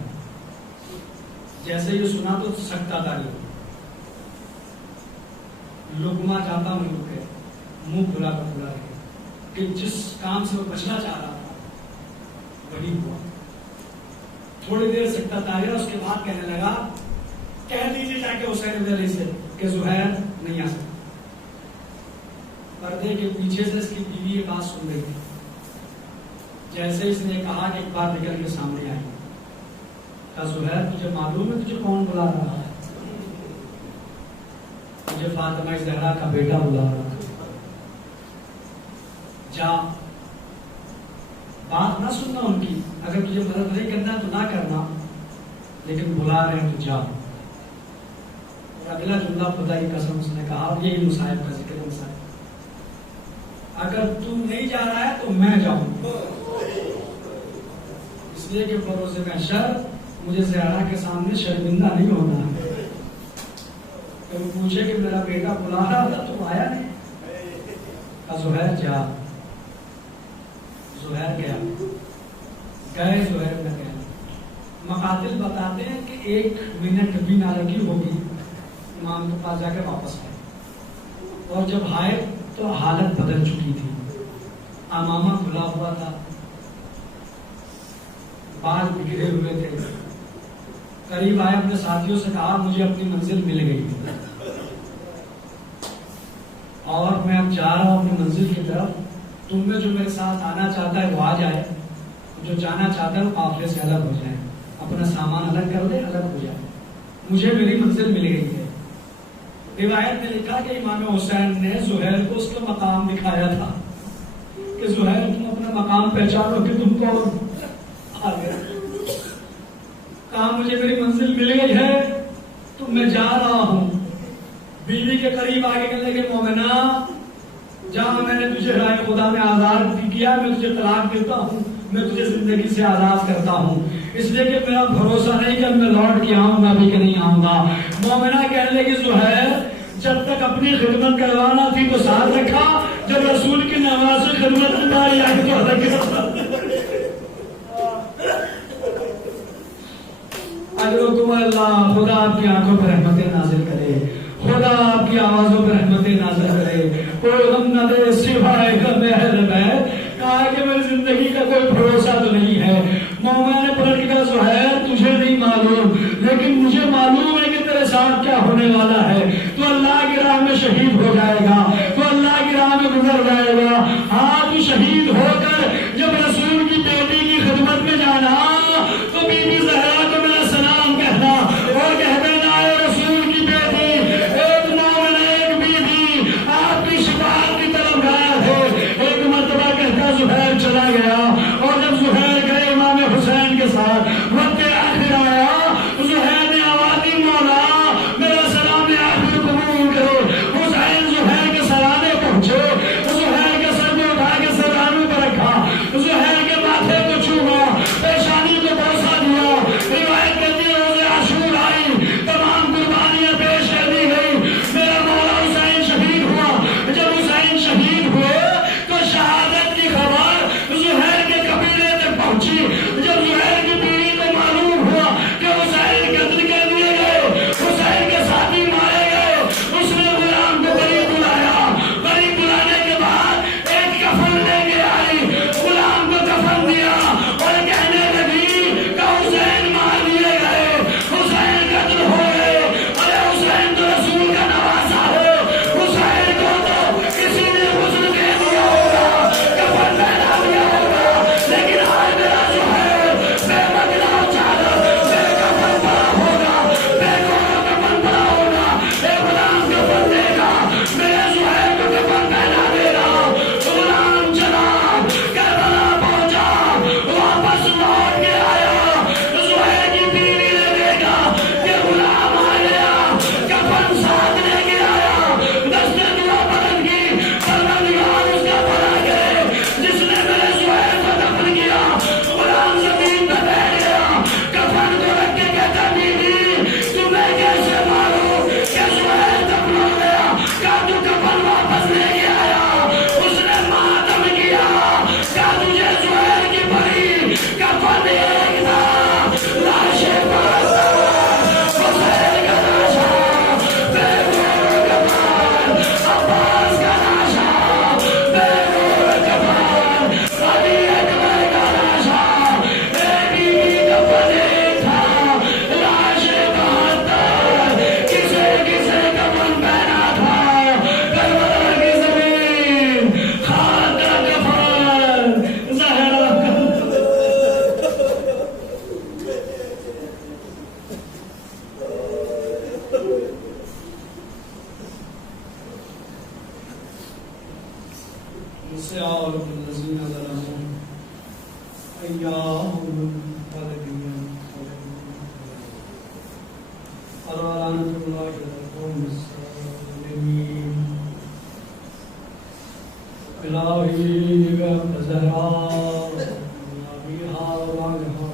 جیسے یہ سنا تو سکتا تھا، لقمہ جاتا ہوں رکے، منہ کھلا کا کھلا رہے کہ جس کام سے وہ بچنا چاہ رہا تھا وہی ہوا. تھوڑی دیر سکتا تاریخ، اس کے بعد کہنے لگا کہہ دیجیے جا کے حسین علی سے کہ زہیر نہیں آ سکتا. پردے کے پیچھے سے اس کی بیوی یہ بات سن رہی تھی. جیسے اس نے کہا کہ ایک بار نکل کے سامنے آئی، کہا زہیر تجھے معلوم ہے تجھے کون بلا رہا ہے؟ مجھے فاطمہ زہرا کا بیٹا بلا رہا ہے. جا، بات نہ سننا ان کی، اگر تجھے مدد نہیں کرنا تو نہ کرنا، لیکن بلا رہے ہیں تو جا. اور اگلا جملہ خدا کی قسم اس نے کہا، اور یہی مصائب کا ذکر ہے. مصائب اگر تو نہیں جا رہا ہے تو میں جاؤں، اس لیے کہ بروز محشر مجھے زہرا کے سامنے شرمندہ نہیں ہونا ہے. تو وہ پوچھے کہ میرا بیٹا بلا رہا تھا تو آیا نہیں. زہیر جا. زہیر گیا، گئے زہیر میں گئے. مقاتل بتاتے ہیں کہ 1 منٹ بھی نہ لگی ہوگی امام کے پاس جا کے واپس آئے. اور جب آئے تو حالت بدل چکی تھی، امامہ کھلا ہوا تھا، بال بکھرے ہوئے تھے. قریب آئے، اپنے ساتھیوں سے کہا مجھے اپنی منزل مل گئی اور میں اب جا رہا ہوں اپنی منزل کی طرف. تم میں جو میرے ساتھ آنا چاہتا ہے وہ آ جائے، جو جانا چاہتا ہے وہ قافلے سے الگ ہو جائے، اپنا سامان الگ کر دے، الگ ہو جائے. مجھے میری منزل مل گئی ہے. روایت میں لکھا کہ امام حسین نے زہیر کو اس کا مقام دکھایا تھا کہ زہیر تم اپنا مقام پہچانو کہ تم کو آ گیا. کہا مجھے میری منزل مل گئی ہے تو میں جا رہا ہوں. بیوی کے قریب آگے کہنے لگے مومنہ جہاں میں نے تجھے رائے خدا میں آزاد کیا، میں تجھے طلاق دیتا ہوں، میں تجھے زندگی سے آزاد کرتا ہوں، اس لیے کہ میرا بھروسہ نہیں کہ میں لوٹ کے آؤں گا بھی کہ نہیں آؤں گا. مومنہ کہنے لگی زہیر جب تک اپنی خدمت کروانا تھی تو ساتھ رکھا، جب رسول کی نماز خدمت کی باری آئی تو الگ کرتا. اجرکم اللہ، خدا آپ کی آنکھوں پر رحمتیں نازل کرے، خدا آپ کی آوازوں پر رحمتیں نازل کرے. کوئی غم نہ دے سوائے غم اہل بیت. کہا کہ میری زندگی کا کوئی بھروسہ تو نہیں ہے. مومنہ نے پلٹ کے کہا زہیر تجھے نہیں معلوم لیکن مجھے معلوم ہے کہ تیرے ساتھ کیا ہونے والا ہے. تو اللہ کی راہ میں شہید ہو جائے گا، تو اللہ کی راہ میں گزر جائے گا. ہاں تو شہید ہو کر جب رسول کی بیٹی کی خدمت میں جانا تو بی بی زہرا کو میرا سلام کہنا اور کہہ دینا اے رسول کی بیٹی، ایک مومن ایک بیوی آپ کی شفاعت کی طرف گیا ہے. ایک مرتبہ کہتا زہیر چلا گیا اور جب زہیر گئے امام حسین کے ساتھ وقت آخر آیا، زہیر نے آواز دی مولا میرا سلام آخر قبول کرو. حسین زہیر کے سرانے پہنچے، زہیر کے سر کو اٹھا کے سرانوں پر رکھا، زہیر کے ماتھے کو چھوما، پیشانی کو بوسہ دیا. روایت کرتی ہے روز عاشور آئی، تمام قربانیاں پیش کر دی گئی. میرا مولا حسین شہید ہوا. جب حسین شہید ہوئے تو شہادت کی خبر زہیر کے قبیلے تک پہنچی. جب زہیر کی بیوی کو معلوم ہوا کہ حسین قتل کر دیے گئے، حسین کے ساتھی مارے گئے، اس نے غلام کو بری بلایا. بری بلانے کے بعد ایک کفن لے کے آئی، غلام کو کفن دیا اور کہنے لگی کہ حسین مار دیے گئے، حسین قتل ہو گئے. ارے حسین تو رسول کا نواسا ہے، حسین کو تو کسی نے غسل دے دیا ہوگا، کفن پہنا دیا ہوگا، لیکن آج میرا زہیر بے بدلا چادر بے کفن پڑا ہوگا، بے کوڑا کفن پڑا ہوگا. اے غلام کفن دے گا، میرے زہیر کو کفن پہنا دے گا. غلام چلا کربلا پہنچا، واپس لوٹ کے آیا. زہیر کی بیوی نے دیکھا کہ غلام آ گیا، کفن ساتھ لے کے آیا. دستے دعا بلند کی، پروردگار اس کا بھلا کرے جس نے میرے زہیر کو دفن کیا. غلام زمین پہ بیٹھ گیا، کفن کو رکھ کے کہتا بیوی تمہیں کیسے معلوم کہ زہیر دفن ہو گیا؟ کہا تو کفن واپس لے کے آیا. اس نے ماتم کیا، کہا تجھے زہیر کی بری کفن ایک تھا، لاشیں پاس حسین کا لاشا بے گور کفن، عباس کا لاشا بے گور کفن، علی اکبر کا لاشا ایک ہی کفن ایک تھا، لاشیں 72 کسے کسے کفن پہنا تھا. کربلا کی زمین خاک کا کفن زہرا کا. سیال الذین ظلموا ایام القادمین ولعنۃ اللہ علی القوم الظالمین. الہی بزہرا نبیہا واغہا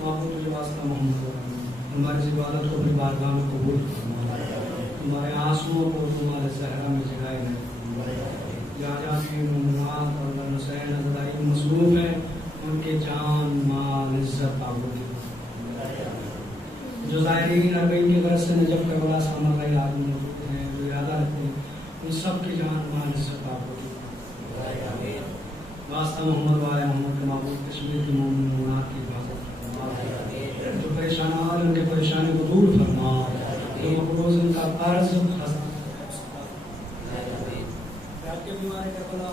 معبود کے واسطہ محمد ہماری اس عبادت کو اپنی بارگاہ میں قبول فرما. ہمارے آنسوؤں کو تمہارے صحرا میں جگائے گئے. یا جاتی مومنات اور حسین حضرائی مصروف ہیں، ان کے جان مال عزت تعبد جو ظاہرین اربعین کی غرض سے نجف کربلا سامر رہے آدمی ہیں ان سب کی جان مال عزت آپ کو واسطہ محمد والے محمد کے معبود کشمیر کے مومنات کی حفاظت فرما جو پریشان آ ان کے پریشانی کو دور فرما جو مقروض ان کا قرض کے بیماری کا بلا